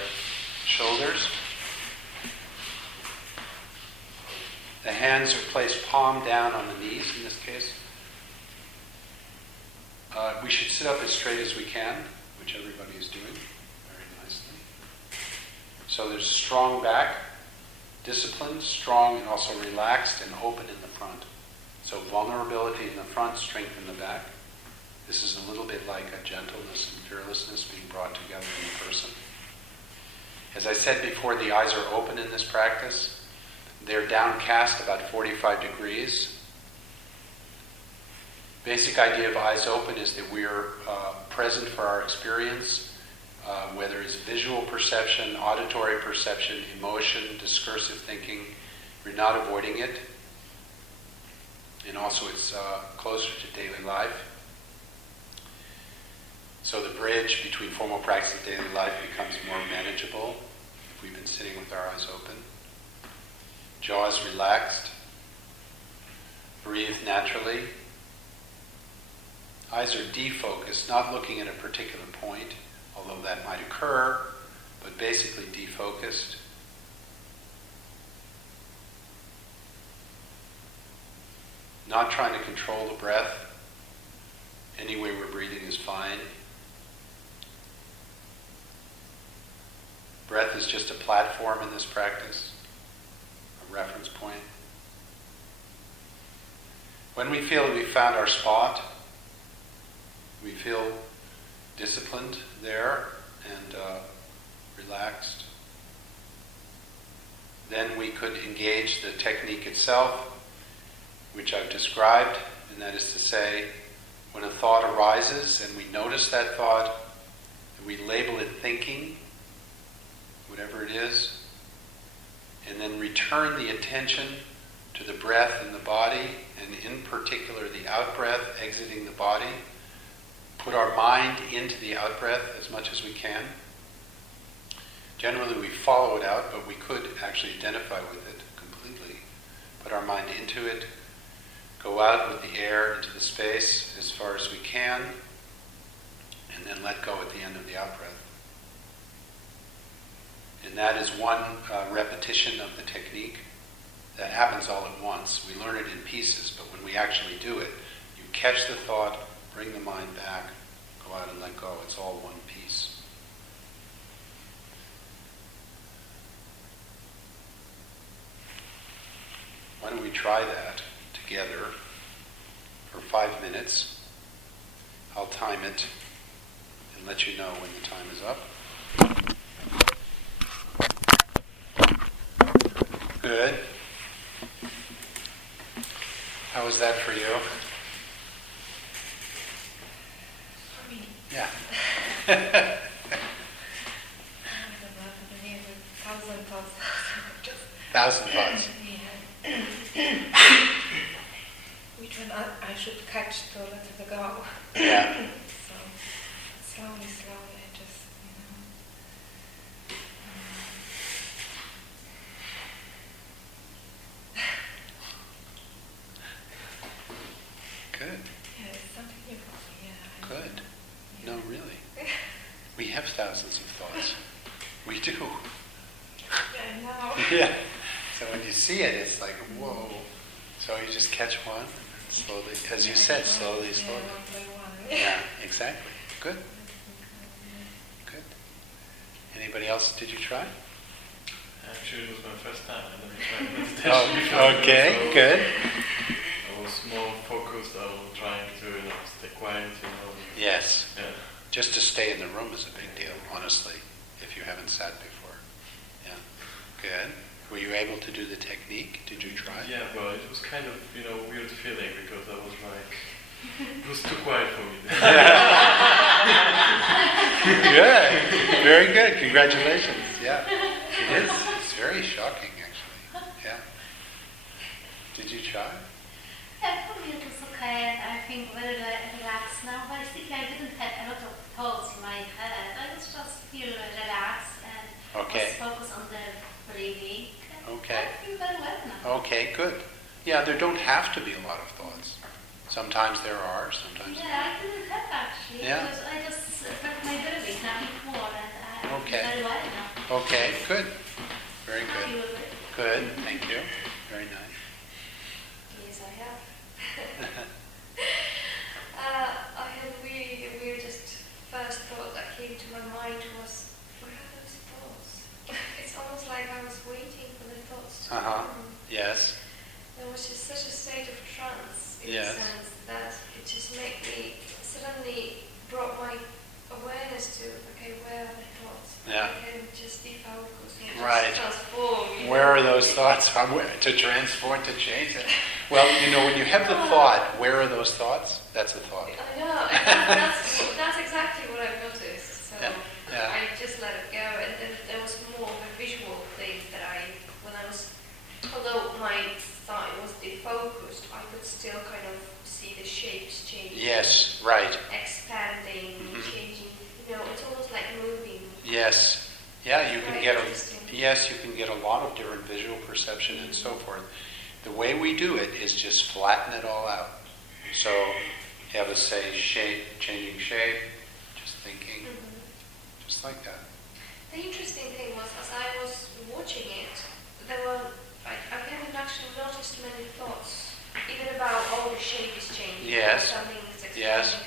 shoulders. The hands are placed palm down on the knees in this case. We should sit up as straight as we can, which everybody is doing very nicely. So there's a strong back, disciplined, strong, and also relaxed and open in the front. So vulnerability in the front, strength in the back. This is a little bit like a gentleness and fearlessness being brought together in the person. As I said before, the eyes are open in this practice. They're downcast about 45 degrees. Basic idea of eyes open is that we are present for our experience, whether it's visual perception, auditory perception, emotion, discursive thinking. We're not avoiding it. And also it's closer to daily life. So the bridge between formal practice and daily life becomes more manageable if we've been sitting with our eyes open. Jaws relaxed. Breathe naturally. Eyes are defocused, not looking at a particular point, although that might occur, but basically defocused. Not trying to control the breath. Any way we're breathing is fine. Breath is just a platform in this practice, a reference point. When we feel we found our spot, we feel disciplined there and relaxed, then we could engage the technique itself, which I've described, and that is to say, when a thought arises and we notice that thought, and we label it thinking, whatever it is, and then return the attention to the breath in the body, and in particular the out-breath exiting the body. Put our mind into the out-breath as much as we can. Generally we follow it out, but we could actually identify with it completely. Put our mind into it, go out with the air into the space as far as we can, and then let go at the end of the out-breath. And that is one repetition of the technique. That happens all at once. We learn it in pieces, but when we actually do it, you catch the thought, bring the mind back, go out and let go. It's all one piece. Why don't we try that together for 5 minutes. I'll time it and let you know when the time is up. Good. How was that for you? For me? Yeah. Thousand thoughts. Yeah. Which one I should catch to let it go. Yeah. So slowly, I just, Good. Yeah, it's something new for me, yeah. Good. Yeah. No, really. We have thousands of thoughts. We do. Yeah, I know. Yeah. So when you see it, it's like, whoa. So you just catch one, and slowly, as you said, slowly. Yeah, one by one. Yeah, exactly. Good. Good. Anybody else, did you try? Actually, it was my first time. I never tried meditation. Oh, okay, so good. I was more focused on trying to stay quiet, Yes. Yeah. Just to stay in the room is a big deal, honestly, if you haven't sat before. Yeah. Good. Were you able to do the technique? Did you try? Yeah, but it was kind of, weird feeling because I was like, it was too quiet for me. Good. Very good. Congratulations. Yeah. It is. It's very shocking, actually. Yeah. Did you try? Yeah, for me it was okay, and I think very relaxed now. Basically, I didn't have a lot of thoughts in my head. I was just feel relaxed and Okay. was focused on the breathing. Okay. I feel very well now. Okay, good. Yeah, there don't have to be a lot of thoughts. Sometimes there are, sometimes Yeah, I didn't have actually. Yeah. Because I just felt my breathing now before, and I Okay. feel very well now. Okay, good. Very Happy good. with it. Good, thank you. Very nice. my mind was, where are those thoughts? It's almost like I was waiting for the thoughts to come. Yes. There was just such a state of trance in Yes. a sense that it just made me, suddenly brought my awareness to, okay, where are the thoughts? Yeah. I can just defocus and Right. just transform. You Where know? are those thoughts? To transform, to change it. Well, when you have the thought, where are those thoughts? That's a thought. I know, and that's exactly what I've noticed. So Yeah. I just let it go, and then there was more of a visual thing that although my thought was defocused, I could still kind of see the shapes changing. Yes, right. Expanding, changing. It's almost like moving. Yes. Yeah, you can Very get interesting. you can get a lot of different visual perception and so forth. The way we do it is just flatten it all out. So you have a shape, changing shape, just thinking, just like that. The interesting thing was, as I was watching it, I haven't actually noticed many thoughts, even about, the shape is changing. Yes. Something is expanding. Yes.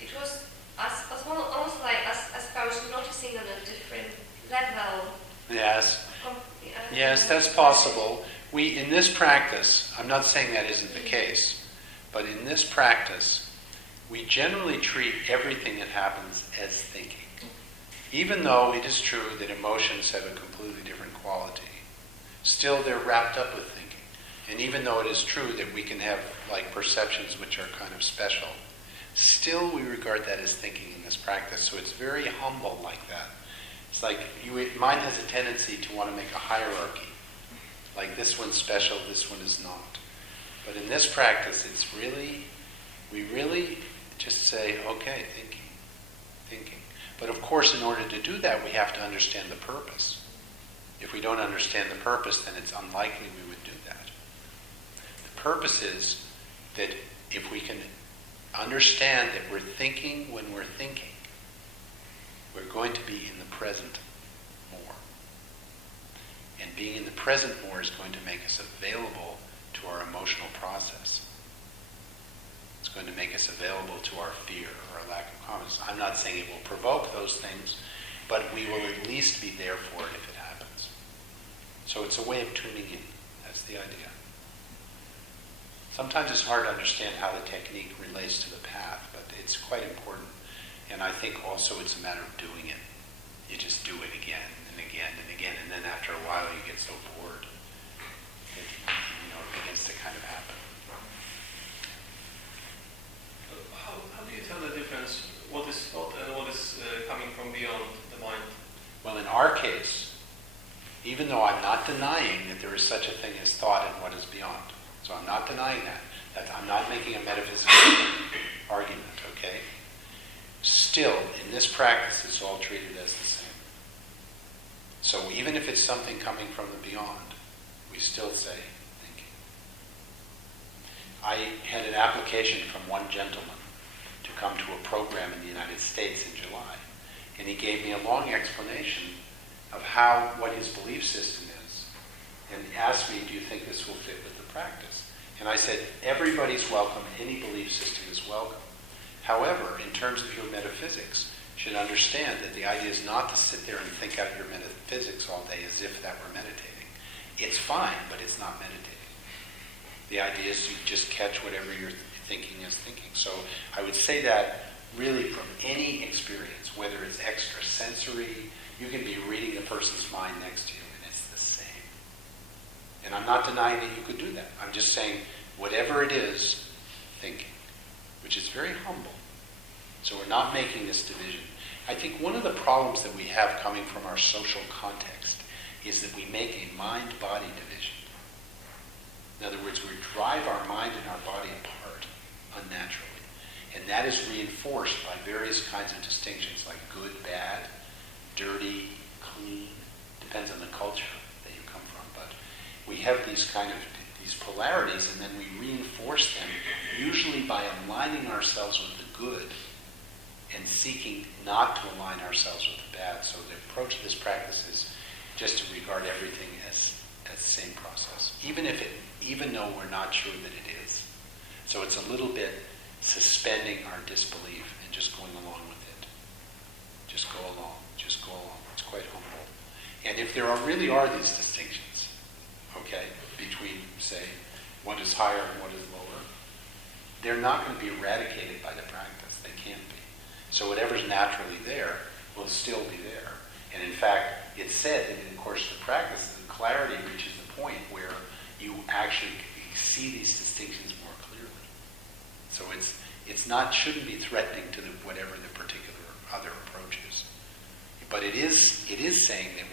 It was almost like as I was noticing on a different level. Yes. Yes, that's possible. In this practice, I'm not saying that isn't the case, but in this practice, we generally treat everything that happens as thinking. Even though it is true that emotions have a completely different quality, still they're wrapped up with thinking. And even though it is true that we can have perceptions which are kind of special, still we regard that as thinking in this practice. So it's very humble like that. It's like mind has a tendency to want to make a hierarchy. Like this one's special, this one is not. But in this practice, we really just say, okay, thinking. But of course, in order to do that, we have to understand the purpose. If we don't understand the purpose, then it's unlikely we would do that. The purpose is that if we can understand that we're thinking when we're thinking, we're going to be in the present more. And being in the present more is going to make us available to our emotional process. It's going to make us available to our fear or our lack of confidence. I'm not saying it will provoke those things, but we will at least be there for it if it happens. So it's a way of tuning in. That's the idea. Sometimes it's hard to understand how the technique relates to the path, but it's quite important. And I think also it's a matter of doing it. You just do it again and again and again, and then after a while you get so bored that it begins to kind of happen. How do you tell the difference? What is thought and what is coming from beyond the mind? Well, in our case, even though I'm not denying that there is such a thing as thought and what is beyond, so I'm not denying that I'm not making a metaphysical argument, okay? Still, in this practice, it's all treated as the same. So even if it's something coming from the beyond, we still say thinking. I had an application from one gentleman to come to a program in the United States in July, and he gave me a long explanation of what his belief system is, and asked me, do you think this will fit with the practice? And I said, everybody's welcome, any belief system is welcome. However, in terms of your metaphysics, you should understand that the idea is not to sit there and think out your metaphysics all day as if that were meditating. It's fine, but it's not meditating. The idea is you just catch whatever you're thinking is thinking. So I would say that really from any experience, whether it's extrasensory, you can be reading the person's mind next to you and it's the same. And I'm not denying that you could do that. I'm just saying whatever it is, thinking, which is very humble. So we're not making this division. I think one of the problems that we have coming from our social context is that we make a mind-body division. In other words, we drive our mind and our body apart unnaturally. And that is reinforced by various kinds of distinctions like good, bad, dirty, clean. Depends on the culture that you come from. But we have these polarities, and then we reinforce them, usually by aligning ourselves with the good and seeking not to align ourselves with the bad. So the approach to this practice is just to regard everything as the same process, even though we're not sure that it is. So it's a little bit suspending our disbelief and just going along with it. Just go along. if there really are these distinctions, okay, between, say, what is higher and what is lower, they're not going to be eradicated by the practice. They can't be. So whatever's naturally there will still be there. And in fact, it's said that in the course of the practice, the clarity reaches the point where you actually see these distinctions more clearly. So shouldn't be threatening to whatever the particular other approach is. But it is saying that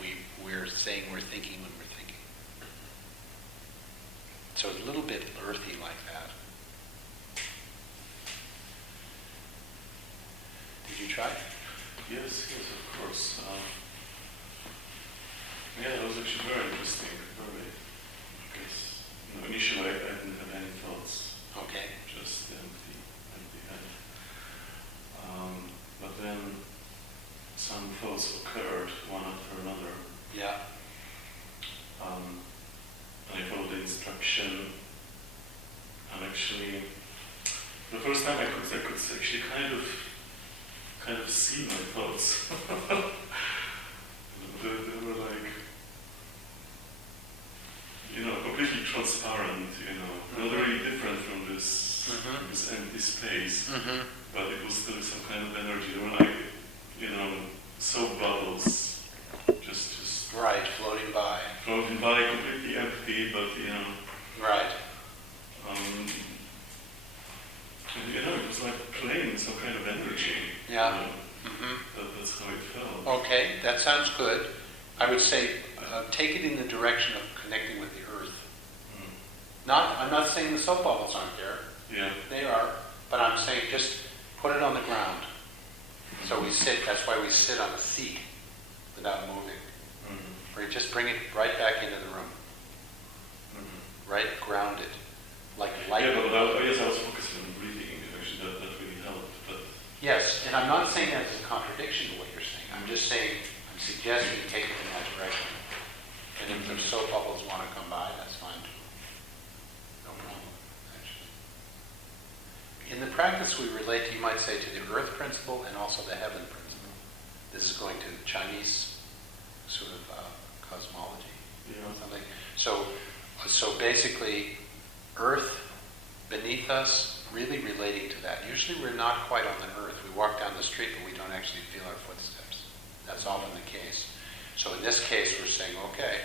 we're saying we're thinking when we're thinking. So it's a little bit earthy like that. Did you try? Yes, of course. That was actually very interesting. Because initially I didn't have any thoughts. Okay. Just empty head. But then some thoughts occurred, one after another. Yeah. And I followed the instruction. And actually, the first time I could actually kind of see my thoughts. They were like, completely transparent, not really different from this empty space, but it was still some kind of energy. They were like, soap bubbles, just right, floating by, completely empty, but right. It was like playing some kind of energy. Yeah. That's how it felt. Okay, that sounds good. I would say take it in the direction of connecting with the earth. I'm not saying the soap bubbles aren't there. Yeah. They are. But I'm saying just put it on the ground. So we sit, that's why we sit on a seat without moving. Or you just bring it right back into the room. Right? Grounded. Like light. Yeah, but I guess I was focusing on breathing. Actually, that really helped. But yes, and I'm not saying that as a contradiction to what you're saying. I'm just saying, I'm suggesting you take it in that direction. And if the soap bubbles want to come by, that's fine too. No problem, actually. In the practice we relate, you might say, to the earth principle and also the heaven principle. This is going to the Chinese sort of cosmology. Something. So basically, earth beneath us, really relating to that. Usually we're not quite on the earth. We walk down the street, but we don't actually feel our footsteps. That's often the case. So in this case, we're saying, okay,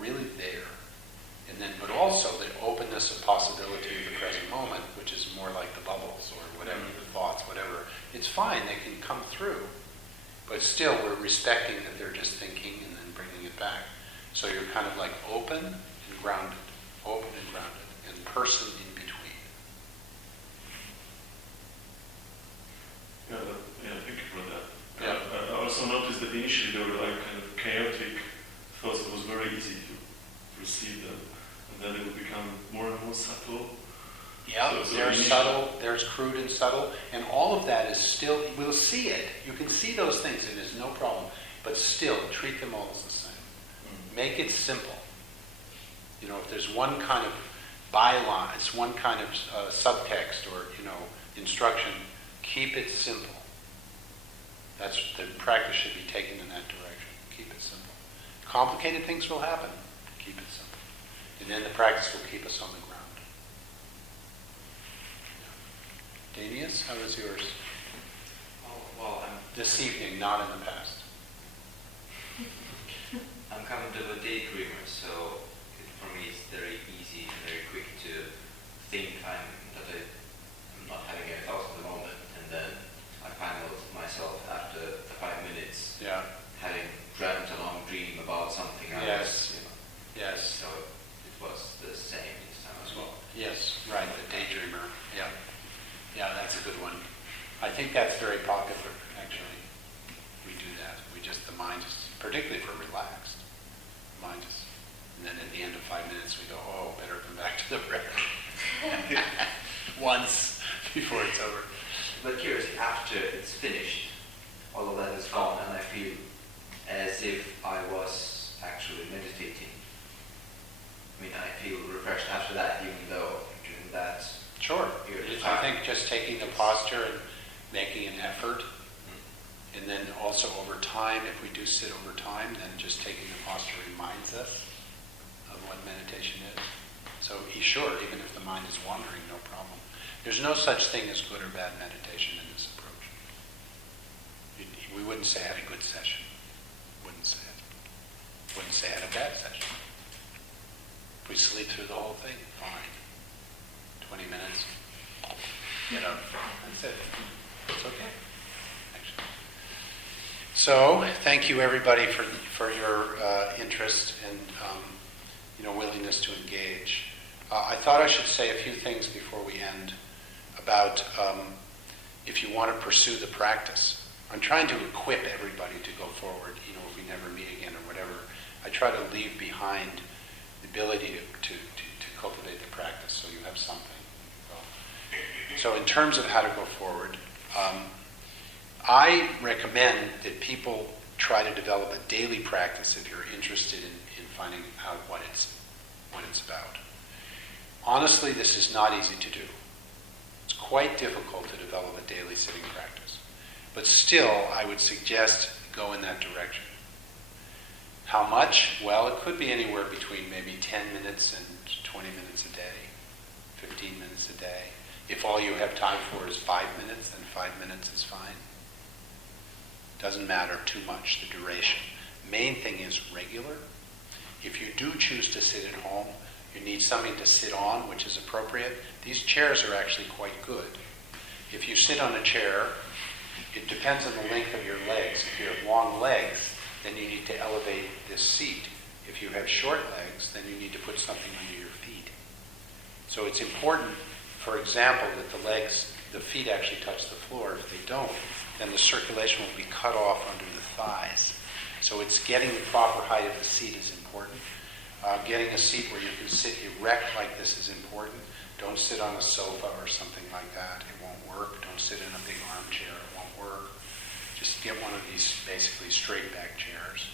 really there. And then, but also the openness of possibility of the present moment, which is more like the bubbles or whatever, the thoughts, whatever. It's fine, they can come through. But still, we're respecting that they're just thinking and then bringing it back. So you're kind of like open and grounded, and person in between. Yeah, thank you for that. Yeah. I also noticed that initially they were like kind of chaotic thoughts. It was very easy to perceive them, and then it would become more and more subtle. Yeah, so there's subtle, there's crude and subtle, and all of that is still, we'll see it. You can see those things, and there's no problem. But still, treat them all as the same. Make it simple. If there's one kind of byline, it's one kind of subtext or, instruction, keep it simple. The practice should be taken in that direction. Keep it simple. Complicated things will happen. Keep it simple. And then the practice will keep us on the ground. Danius, how was yours? Well, This evening, not in the past. I'm kind of a daydreamer, so for me it's very easy and very quick to think that I'm not having any thoughts at the moment, and then I find out myself after 5 minutes having dreamt a long dream about something else. Yes. So it was the same this time as well. Yes, right, the daydreamer. Yeah. Yeah, that's a good one. I think that's very popular, actually. We do that. The mind is, particularly if we're relaxed, mind is, and then at the end of 5 minutes we go, oh, better come back to the breath. Once before it's over. But curious, after it's finished, all of that is gone, and I feel as if I was actually meditating. I feel refreshed after that, even though during that Sure. period of I time. think just taking the posture and making an effort And then also over time, if we do sit over time, then just taking the posture reminds us of what meditation is. So sure, even if the mind is wandering, no problem. There's no such thing as good or bad meditation in this approach. We wouldn't say I had a good session. Wouldn't say it. Wouldn't say I had a bad session. If we sleep through the whole thing, fine. 20 minutes, get up. That's it. It's okay, actually. So, thank you everybody for your interest and willingness to engage. I thought I should say a few things before we end about if you want to pursue the practice. I'm trying to equip everybody to go forward, if we never meet again or whatever. I try to leave behind the ability to cultivate the practice so you have something. So in terms of how to go forward, I recommend that people try to develop a daily practice if you're interested in finding out what it's about. Honestly, this is not easy to do. It's quite difficult to develop a daily sitting practice. But still, I would suggest go in that direction. How much? Well, it could be anywhere between maybe 10 minutes and 20 minutes a day, 15 minutes a day. If all you have time for is 5 minutes, then 5 minutes is fine. Doesn't matter too much, the duration. Main thing is regular. If you do choose to sit at home, you need something to sit on, which is appropriate. These chairs are actually quite good. If you sit on a chair, it depends on the length of your legs. If you have long legs, then you need to elevate this seat. If you have short legs, then you need to put something under your feet. So it's important, for example, that the feet actually touch the floor. If they don't, then the circulation will be cut off under the thighs. So it's getting the proper height of the seat is important. Getting a seat where you can sit erect like this is important. Don't sit on a sofa or something like that. It won't work. Don't sit in a big armchair. It won't work. Just get one of these basically straight back chairs.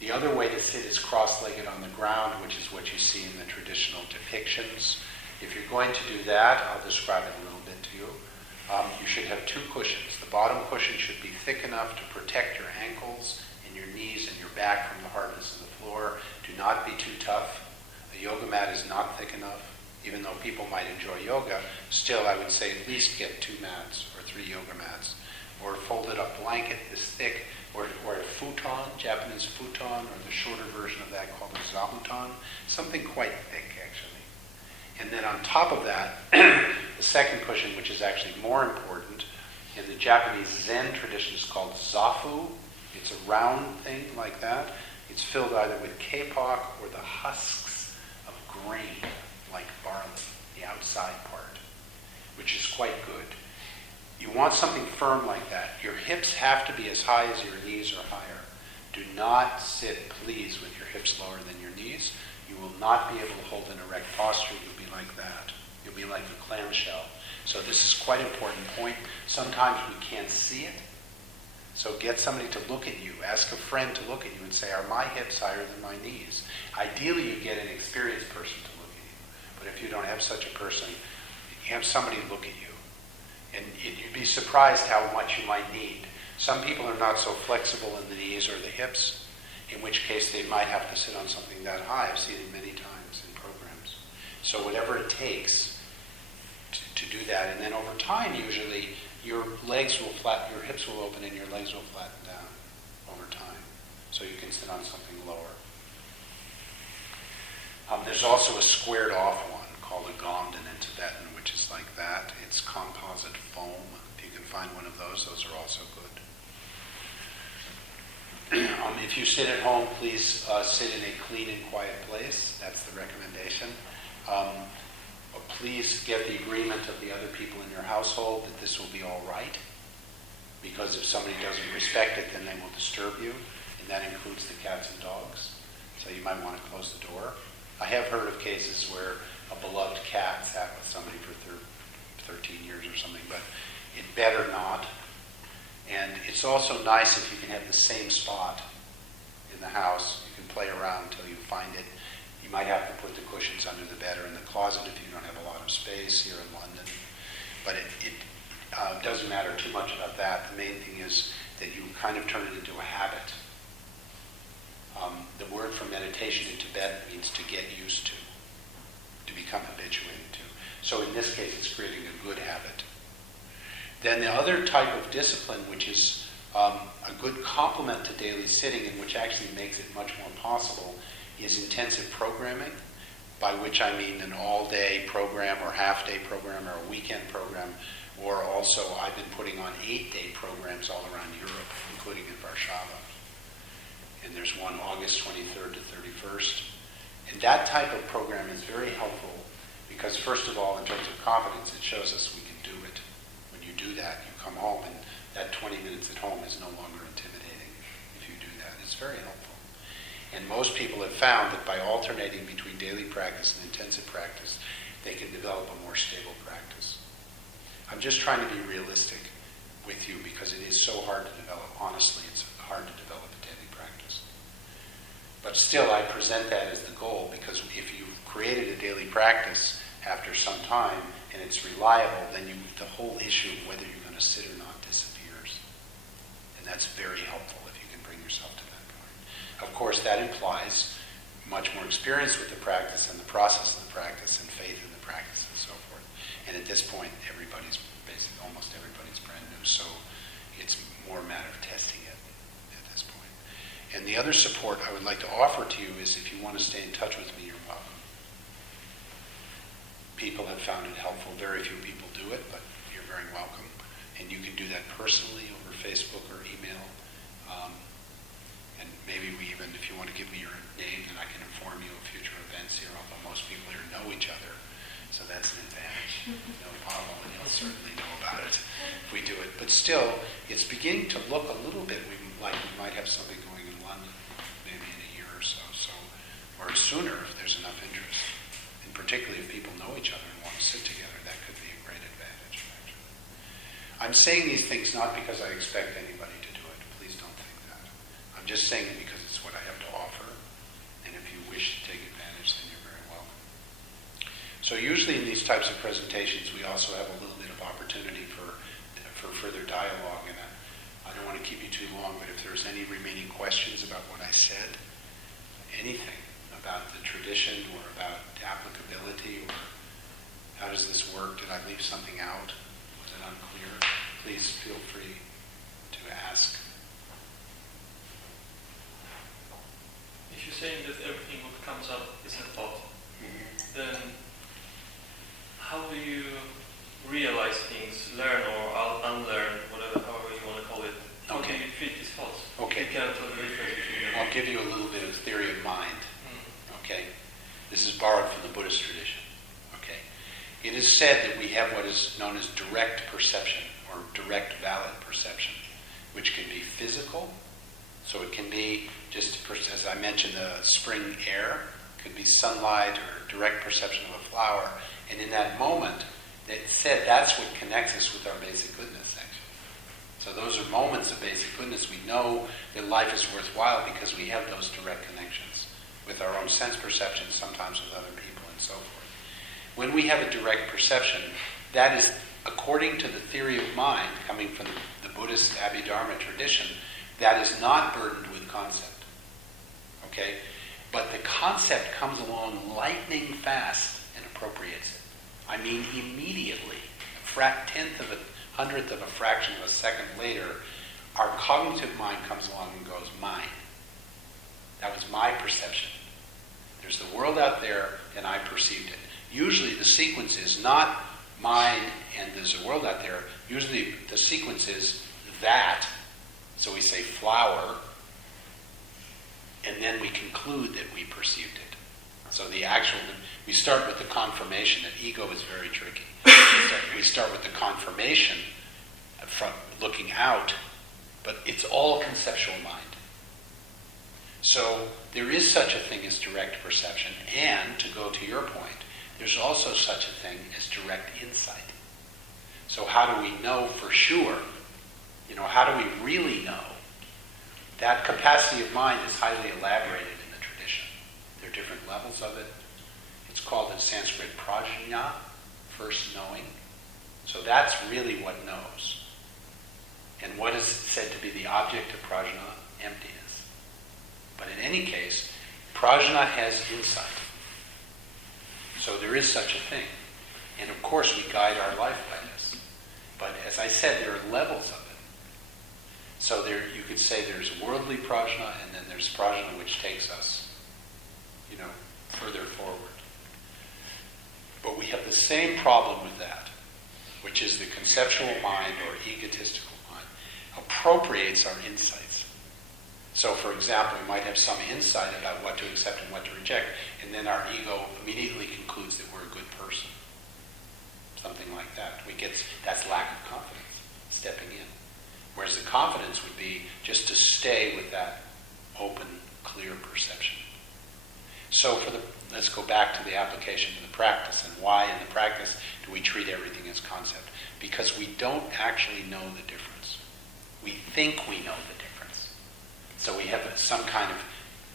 The other way to sit is cross-legged on the ground, which is what you see in the traditional depictions. If you're going to do that, I'll describe it a little bit to you. You should have 2 cushions. The bottom cushion should be thick enough to protect your ankles and your knees and your back from the hardness of the floor. Do not be too tough. A yoga mat is not thick enough. Even though people might enjoy yoga, still I would say at least get 2 mats or 3 yoga mats. Or a folded up blanket this thick, or a futon, Japanese futon, or the shorter version of that called a zabuton. Something quite thick, actually. And then on top of that, the second cushion, which is actually more important, in the Japanese Zen tradition is called zafu. It's a round thing like that. It's filled either with kapok or the husks of grain, like barley, the outside part, which is quite good. You want something firm like that. Your hips have to be as high as your knees or higher. Do not sit, please, with your hips lower than your knees. You will not be able to hold an erect posture. You'll be like that. You'll be like a clamshell. So this is quite an important point. Sometimes we can't see it. So get somebody to look at you. Ask a friend to look at you and say, are my hips higher than my knees? Ideally, you get an experienced person to look at you. But if you don't have such a person, you have somebody look at you. And you'd be surprised how much you might need. Some people are not so flexible in the knees or the hips, in which case they might have to sit on something that high. I've seen it many times in programs. So whatever it takes to do that. And then over time, usually, your legs will flatten, your hips will open and your legs will flatten down over time. So you can sit on something lower. There's also a squared off one called a gomden in Tibetan, which is like that. It's composite foam. If you can find one of those are also good. If you sit at home, please sit in a clean and quiet place. That's the recommendation. Please get the agreement of the other people in your household that this will be all right. Because if somebody doesn't respect it, then they will disturb you. And that includes the cats and dogs. So you might want to close the door. I have heard of cases where a beloved cat sat with somebody for 13 years or something, but it better not. And it's also nice if you can have the same spot in the house. You can play around until you find it. You might have to put the cushions under the bed or in the closet if you don't have a lot of space here in London. But doesn't matter too much about that. The main thing is that you kind of turn it into a habit. The word for meditation in Tibetan means to get used to become habituated to. So in this case, it's creating a good habit. Then the other type of discipline, which is a good complement to daily sitting and which actually makes it much more possible, is intensive programming, by which I mean an all-day program or half-day program or a weekend program, or also I've been putting on 8-day programs all around Europe, including in Warsaw. And there's one August 23rd to 31st. And that type of program is very helpful because, first of all, in terms of confidence, it shows us we can do it. When you do that, you come home and that 20 minutes at home is no longer intimidating if you do that. It's very helpful. And most people have found that by alternating between daily practice and intensive practice, they can develop a more stable practice. I'm just trying to be realistic with you because it is so hard to develop. Honestly, it's hard to develop a daily practice. But still, I present that as the goal because if you've created a daily practice after some time and it's reliable, then the whole issue of whether you're going to sit or not disappears. And that's very helpful if you can bring yourself to that point. Of course, that implies much more experience with the practice and the process of the practice and faith in the practice and so forth. And at this point, almost everybody's brand new, so it's more a matter of testing it at this point. And the other support I would like to offer to you is if you want to stay in touch with me, you're welcome. People have found it helpful. Very few people do it, but you're very welcome. And you can do that personally over Facebook or email. And maybe if you want to give me your name, then I can inform you of future events here, although most people here know each other. So that's an advantage. No problem, and you'll certainly know about it if we do it. But still, it's beginning to look a little bit like we might have something going in London, maybe in a year or so, or sooner if there's enough interest. And particularly if people know each other and want to sit together, that could be a great advantage, actually. I'm saying these things not because I expect anybody to do it. Please don't think that. I'm just saying it because it's what I have to offer. And if you wish to take advantage, then you're very welcome. So usually in these types of presentations, we also have a little bit of opportunity for further dialogue. And I don't want to keep you too long, but if there's any remaining questions about what I said, anything about the tradition or about applicability or how does this work, did I leave something out, was it unclear, please feel free to ask. If you're saying that everything what comes up is a thought, then how do you realize things, learn or unlearn, however you want to call it? How do you treat these thoughts? Okay. You cannot tell the difference between them. I'll give you a little bit of theory of mind. Okay? This is borrowed from the Buddhist tradition. Okay? It is said that we have what is known as direct perception or direct valid perception, which can be physical. So it can be just, as I mentioned, the spring air, could be sunlight or direct perception of a flower. And in that moment, it said that's what connects us with our basic goodness, actually. So those are moments of basic goodness. We know that life is worthwhile because we have those direct connections with our own sense perceptions, sometimes with other people and so forth. When we have a direct perception, that is, according to the theory of mind, coming from the Buddhist Abhidharma tradition, that is not burdened with concept. Okay? But the concept comes along lightning fast and appropriates it. I mean, immediately, tenth of a hundredth of a fraction of a second later, our cognitive mind comes along and goes, mine. That was my perception. There's the world out there, and I perceived it. Usually the sequence is not mine and there's a world out there. Usually the sequence is that. So we say flower, and then we conclude that we perceived it. So we start with the confirmation that ego is very tricky. We start with the confirmation from looking out, but it's all conceptual mind. So there is such a thing as direct perception, and to go to your point, there's also such a thing as direct insight. So how do we know for sure? How do we really know? That capacity of mind is highly elaborated in the tradition. There are different levels of it. It's called in Sanskrit prajna, first knowing. So that's really what knows. And what is said to be the object of prajna? Emptiness. But in any case, prajna has insight. So there is such a thing. And of course we guide our life by this. But as I said, there are levels of it. So there, you could say there's worldly prajna, and then there's prajna which takes us, further forward. But we have the same problem with that, which is the conceptual mind or egotistical mind appropriates our insights. So for example, we might have some insight about what to accept and what to reject, and then our ego immediately concludes that we're a good person. Something like that. That's lack of confidence, stepping in. Whereas the confidence would be just to stay with that open, clear perception. So let's go back to the application to the practice, and why in the practice do we treat everything as concept? Because we don't actually know the difference. We think we know the difference. So we have some kind of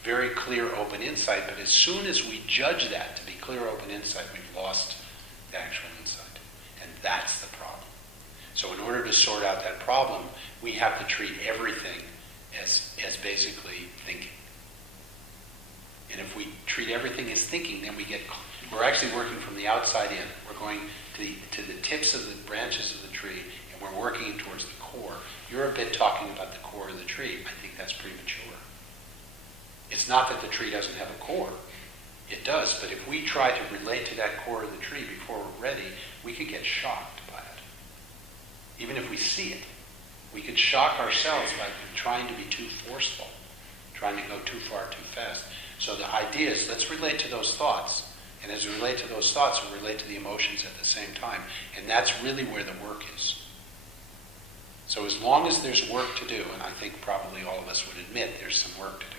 very clear, open insight, but as soon as we judge that to be clear, open insight, we've lost the actual insight. And that's the problem. So in order to sort out that problem, we have to treat everything as basically thinking. And if we treat everything as thinking, then we're actually working from the outside in. We're going to the tips of the branches of the tree, and we're working towards the core. You're a bit talking about the core of the tree. I think that's premature. It's not that the tree doesn't have a core. It does, but if we try to relate to that core of the tree before we're ready, we could get shocked by it. Even if we see it, we could shock ourselves by trying to be too forceful, trying to go too far, too fast. So the idea is, let's relate to those thoughts. And as we relate to those thoughts, we relate to the emotions at the same time. And that's really where the work is. So as long as there's work to do, and I think probably all of us would admit there's some work to do,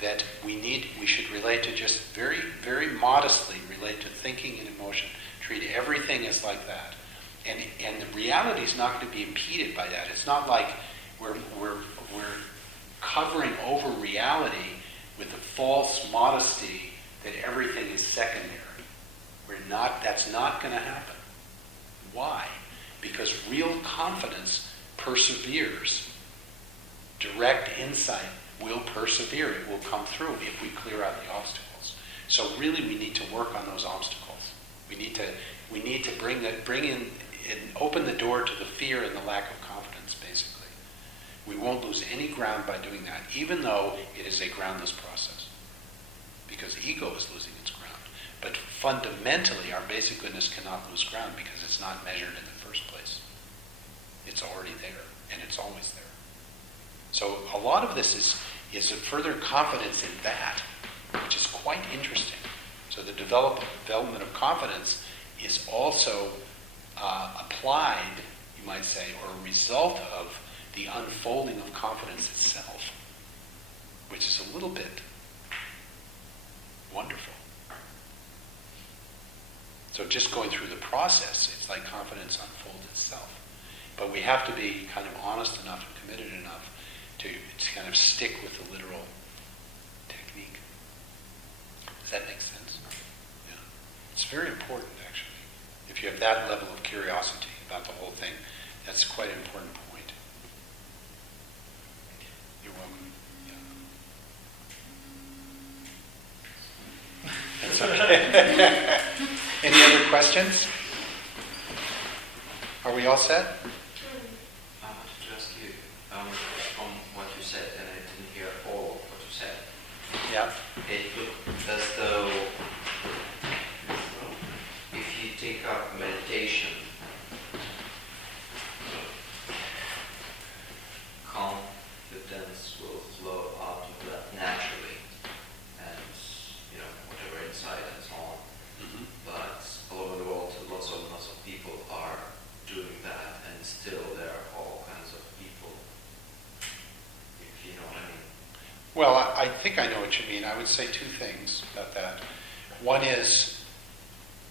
that we should relate to just very, very modestly relate to thinking and emotion. Treat everything as like that. And the reality is not going to be impeded by that. It's not like we're covering over reality with a false modesty that everything is secondary. That's not going to happen. Why? Because real confidence perseveres. Direct insight will persevere. It will come through if we clear out the obstacles. So really we need to work on those obstacles. We need to bring in and open the door to the fear and the lack of confidence, basically. We won't lose any ground by doing that, even though it is a groundless process. Because ego is losing its ground. But fundamentally, our basic goodness cannot lose ground because it's not measured in the first place. It's already there, and it's always there. So a lot of this is a further confidence in that, which is quite interesting. So the development of confidence is also applied, you might say, or a result of the unfolding of confidence itself, which is a little bit wonderful. So just going through the process, it's like confidence unfolds itself. But we have to be kind of honest enough and committed enough to kind of stick with the literal technique. Does that make sense? Yeah. It's very important, actually. If you have that level of curiosity about the whole thing, that's quite an important point. You're welcome. Yeah. That's okay. Any other questions? Are we all set? I wanted to ask you, from what you said, and I didn't hear all of what you said. Yeah. It looked as though if you take up meditation, confidence will flow out of that naturally, and whatever insight and so on. Mm-hmm. But all over the world, lots of people are doing that, and still there are all kinds of people, if you know what I mean. Well, I think I know what you mean. I would say two things about that. One is,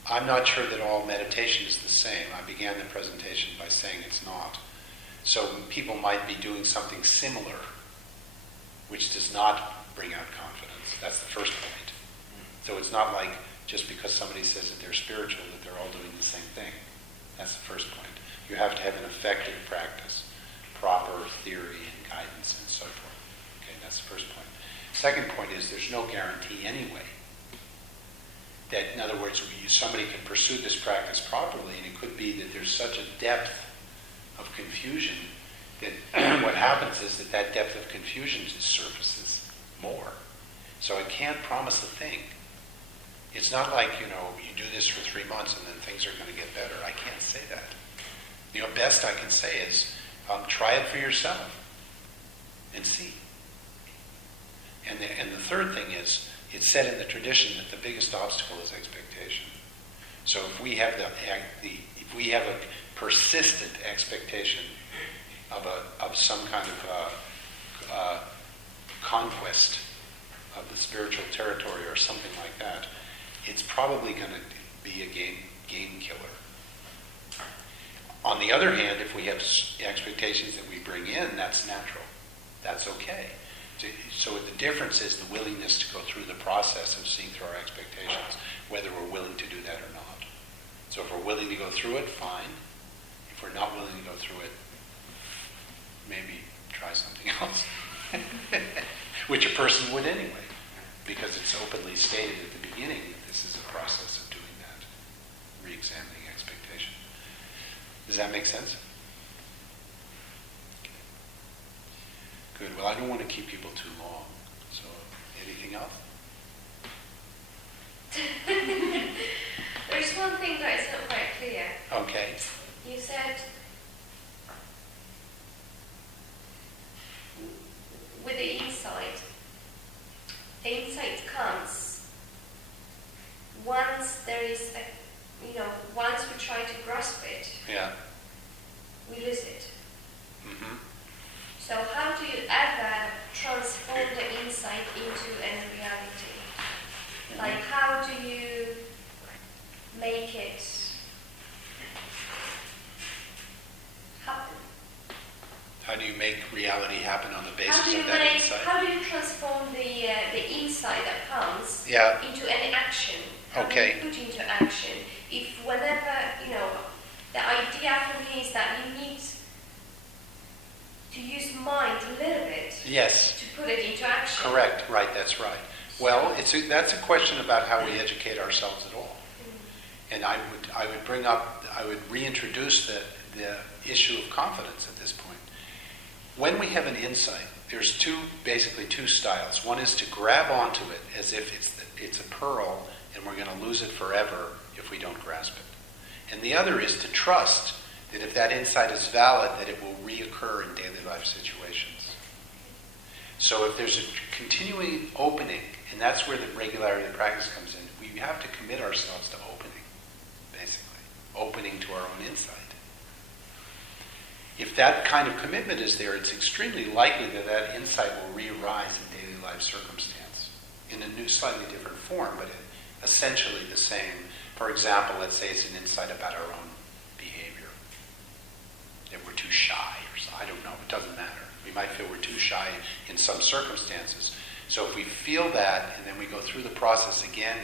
I'm not sure that all meditation is the same. I began the presentation by saying it's not. So people might be doing something similar, which does not bring out confidence. That's the first point. So it's not like just because somebody says that they're spiritual that they're all doing the same thing. That's the first point. You have to have an effective practice, proper theory and guidance and so forth. Okay, that's the first point. Second point is there's no guarantee anyway. That, in other words, somebody can pursue this practice properly, and it could be that there's such a depth of confusion that what happens is that depth of confusion just surfaces more. So I can't promise a thing. It's not like, you do this for 3 months and then things are going to get better. I can't say that. The best I can say is try it for yourself and see. And the third thing is, it's said in the tradition that the biggest obstacle is expectation. So if we have a persistent expectation of some kind of conquest of the spiritual territory or something like that, it's probably going to be a game killer. On the other hand, if we have expectations that we bring in, that's natural. That's okay. So the difference is the willingness to go through the process of seeing through our expectations, whether we're willing to do that or not. So if we're willing to go through it, fine. If we're not willing to go through it, maybe try something else. Which a person would anyway, because it's openly stated at the beginning that this is a process of doing that, re-examining expectation. Does that make sense? Good. Well, I don't want to keep people too long. So, anything else? There's one thing that is not quite clear. Okay. You said with the insight comes once there is once we try to grasp it, Yeah. we lose it. Mm-hmm. So how do you ever transform the insight into a reality? Like, how do you make it happen? How do you make reality happen on the basis How do you of that insight? How do you transform the insight that comes Yeah. into an action? How Okay. do you put into action? If whenever, the idea for me is that you need to use mind a little bit Yes. to put it into action. Correct. Right. That's right. Well, that's a question about how we educate ourselves at all. And I would reintroduce the issue of confidence at this point. When we have an insight, there's basically two styles. One is to grab onto it as if it's a pearl and we're going to lose it forever if we don't grasp it. And the other is to trust that if that insight is valid, that it will reoccur in daily life situations. So if there's a continuing opening, and that's where the regularity of practice comes in, we have to commit ourselves to opening, basically. Opening to our own insight. If that kind of commitment is there, it's extremely likely that that insight will re-arise in daily life circumstance in a new, slightly different form, but essentially the same. For example, let's say it's an insight about our own behavior. That we're too shy, or so, I don't know, it doesn't matter. We might feel we're too shy in some circumstances. So if we feel that, and then we go through the process again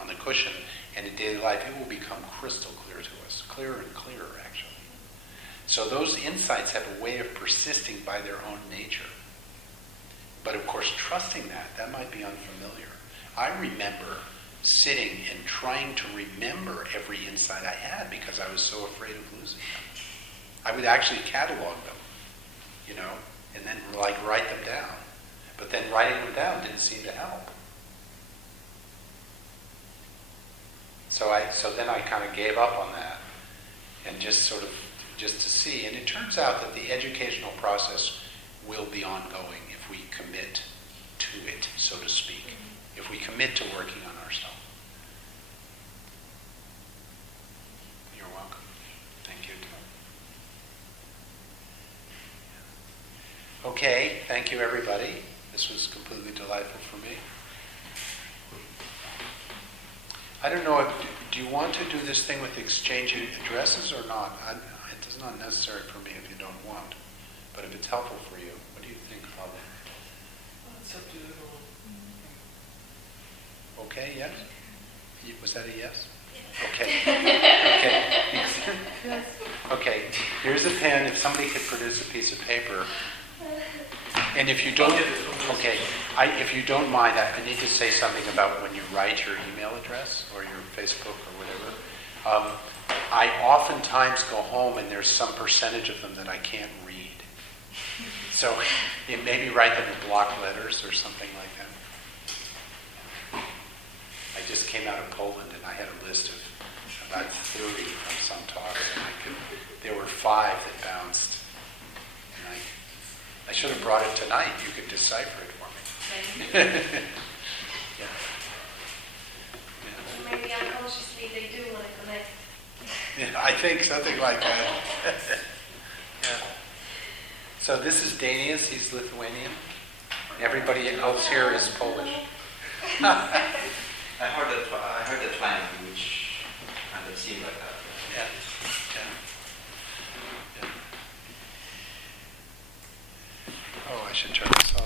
on the cushion, and in daily life, it will become crystal clear to us. Clearer and clearer, actually. So those insights have a way of persisting by their own nature. But of course, trusting that might be unfamiliar. I remember sitting and trying to remember every insight I had because I was so afraid of losing them. I would actually catalog them, and then write them down. But then writing them down didn't seem to help. So then I kind of gave up on that and just to see. And it turns out that the educational process will be ongoing if we commit to it, so to speak. If we commit to working on ourselves. You're welcome. Thank you. Okay, thank you everybody. This was completely delightful for me. I don't know, do you want to do this thing with exchanging addresses or not? It's not necessary for me if you don't want. But if it's helpful for you, what do you think, Father? Well, it's up to everyone. Okay, yes? Was that a yes? Okay. Okay. Okay, here's a pen. If somebody could produce a piece of paper. And if you don't, okay, if you don't mind, I need to say something about when you write your email address or your Facebook or whatever. I oftentimes go home and there's some percentage of them that I can't read. So maybe write them in block letters or something like that. I just came out of Poland and I had a list of about 30 from some talks, and there were 5 that bounced. And I should have brought it tonight. You could decipher it for me. Yeah. Maybe unconsciously they do want to connect. Yeah, I think something like that. Yeah. So this is Danius. He's Lithuanian. Everybody else here is Polish. I heard a twang which kind of seemed like that. Yeah. Yeah. Yeah. Oh, I should turn this off.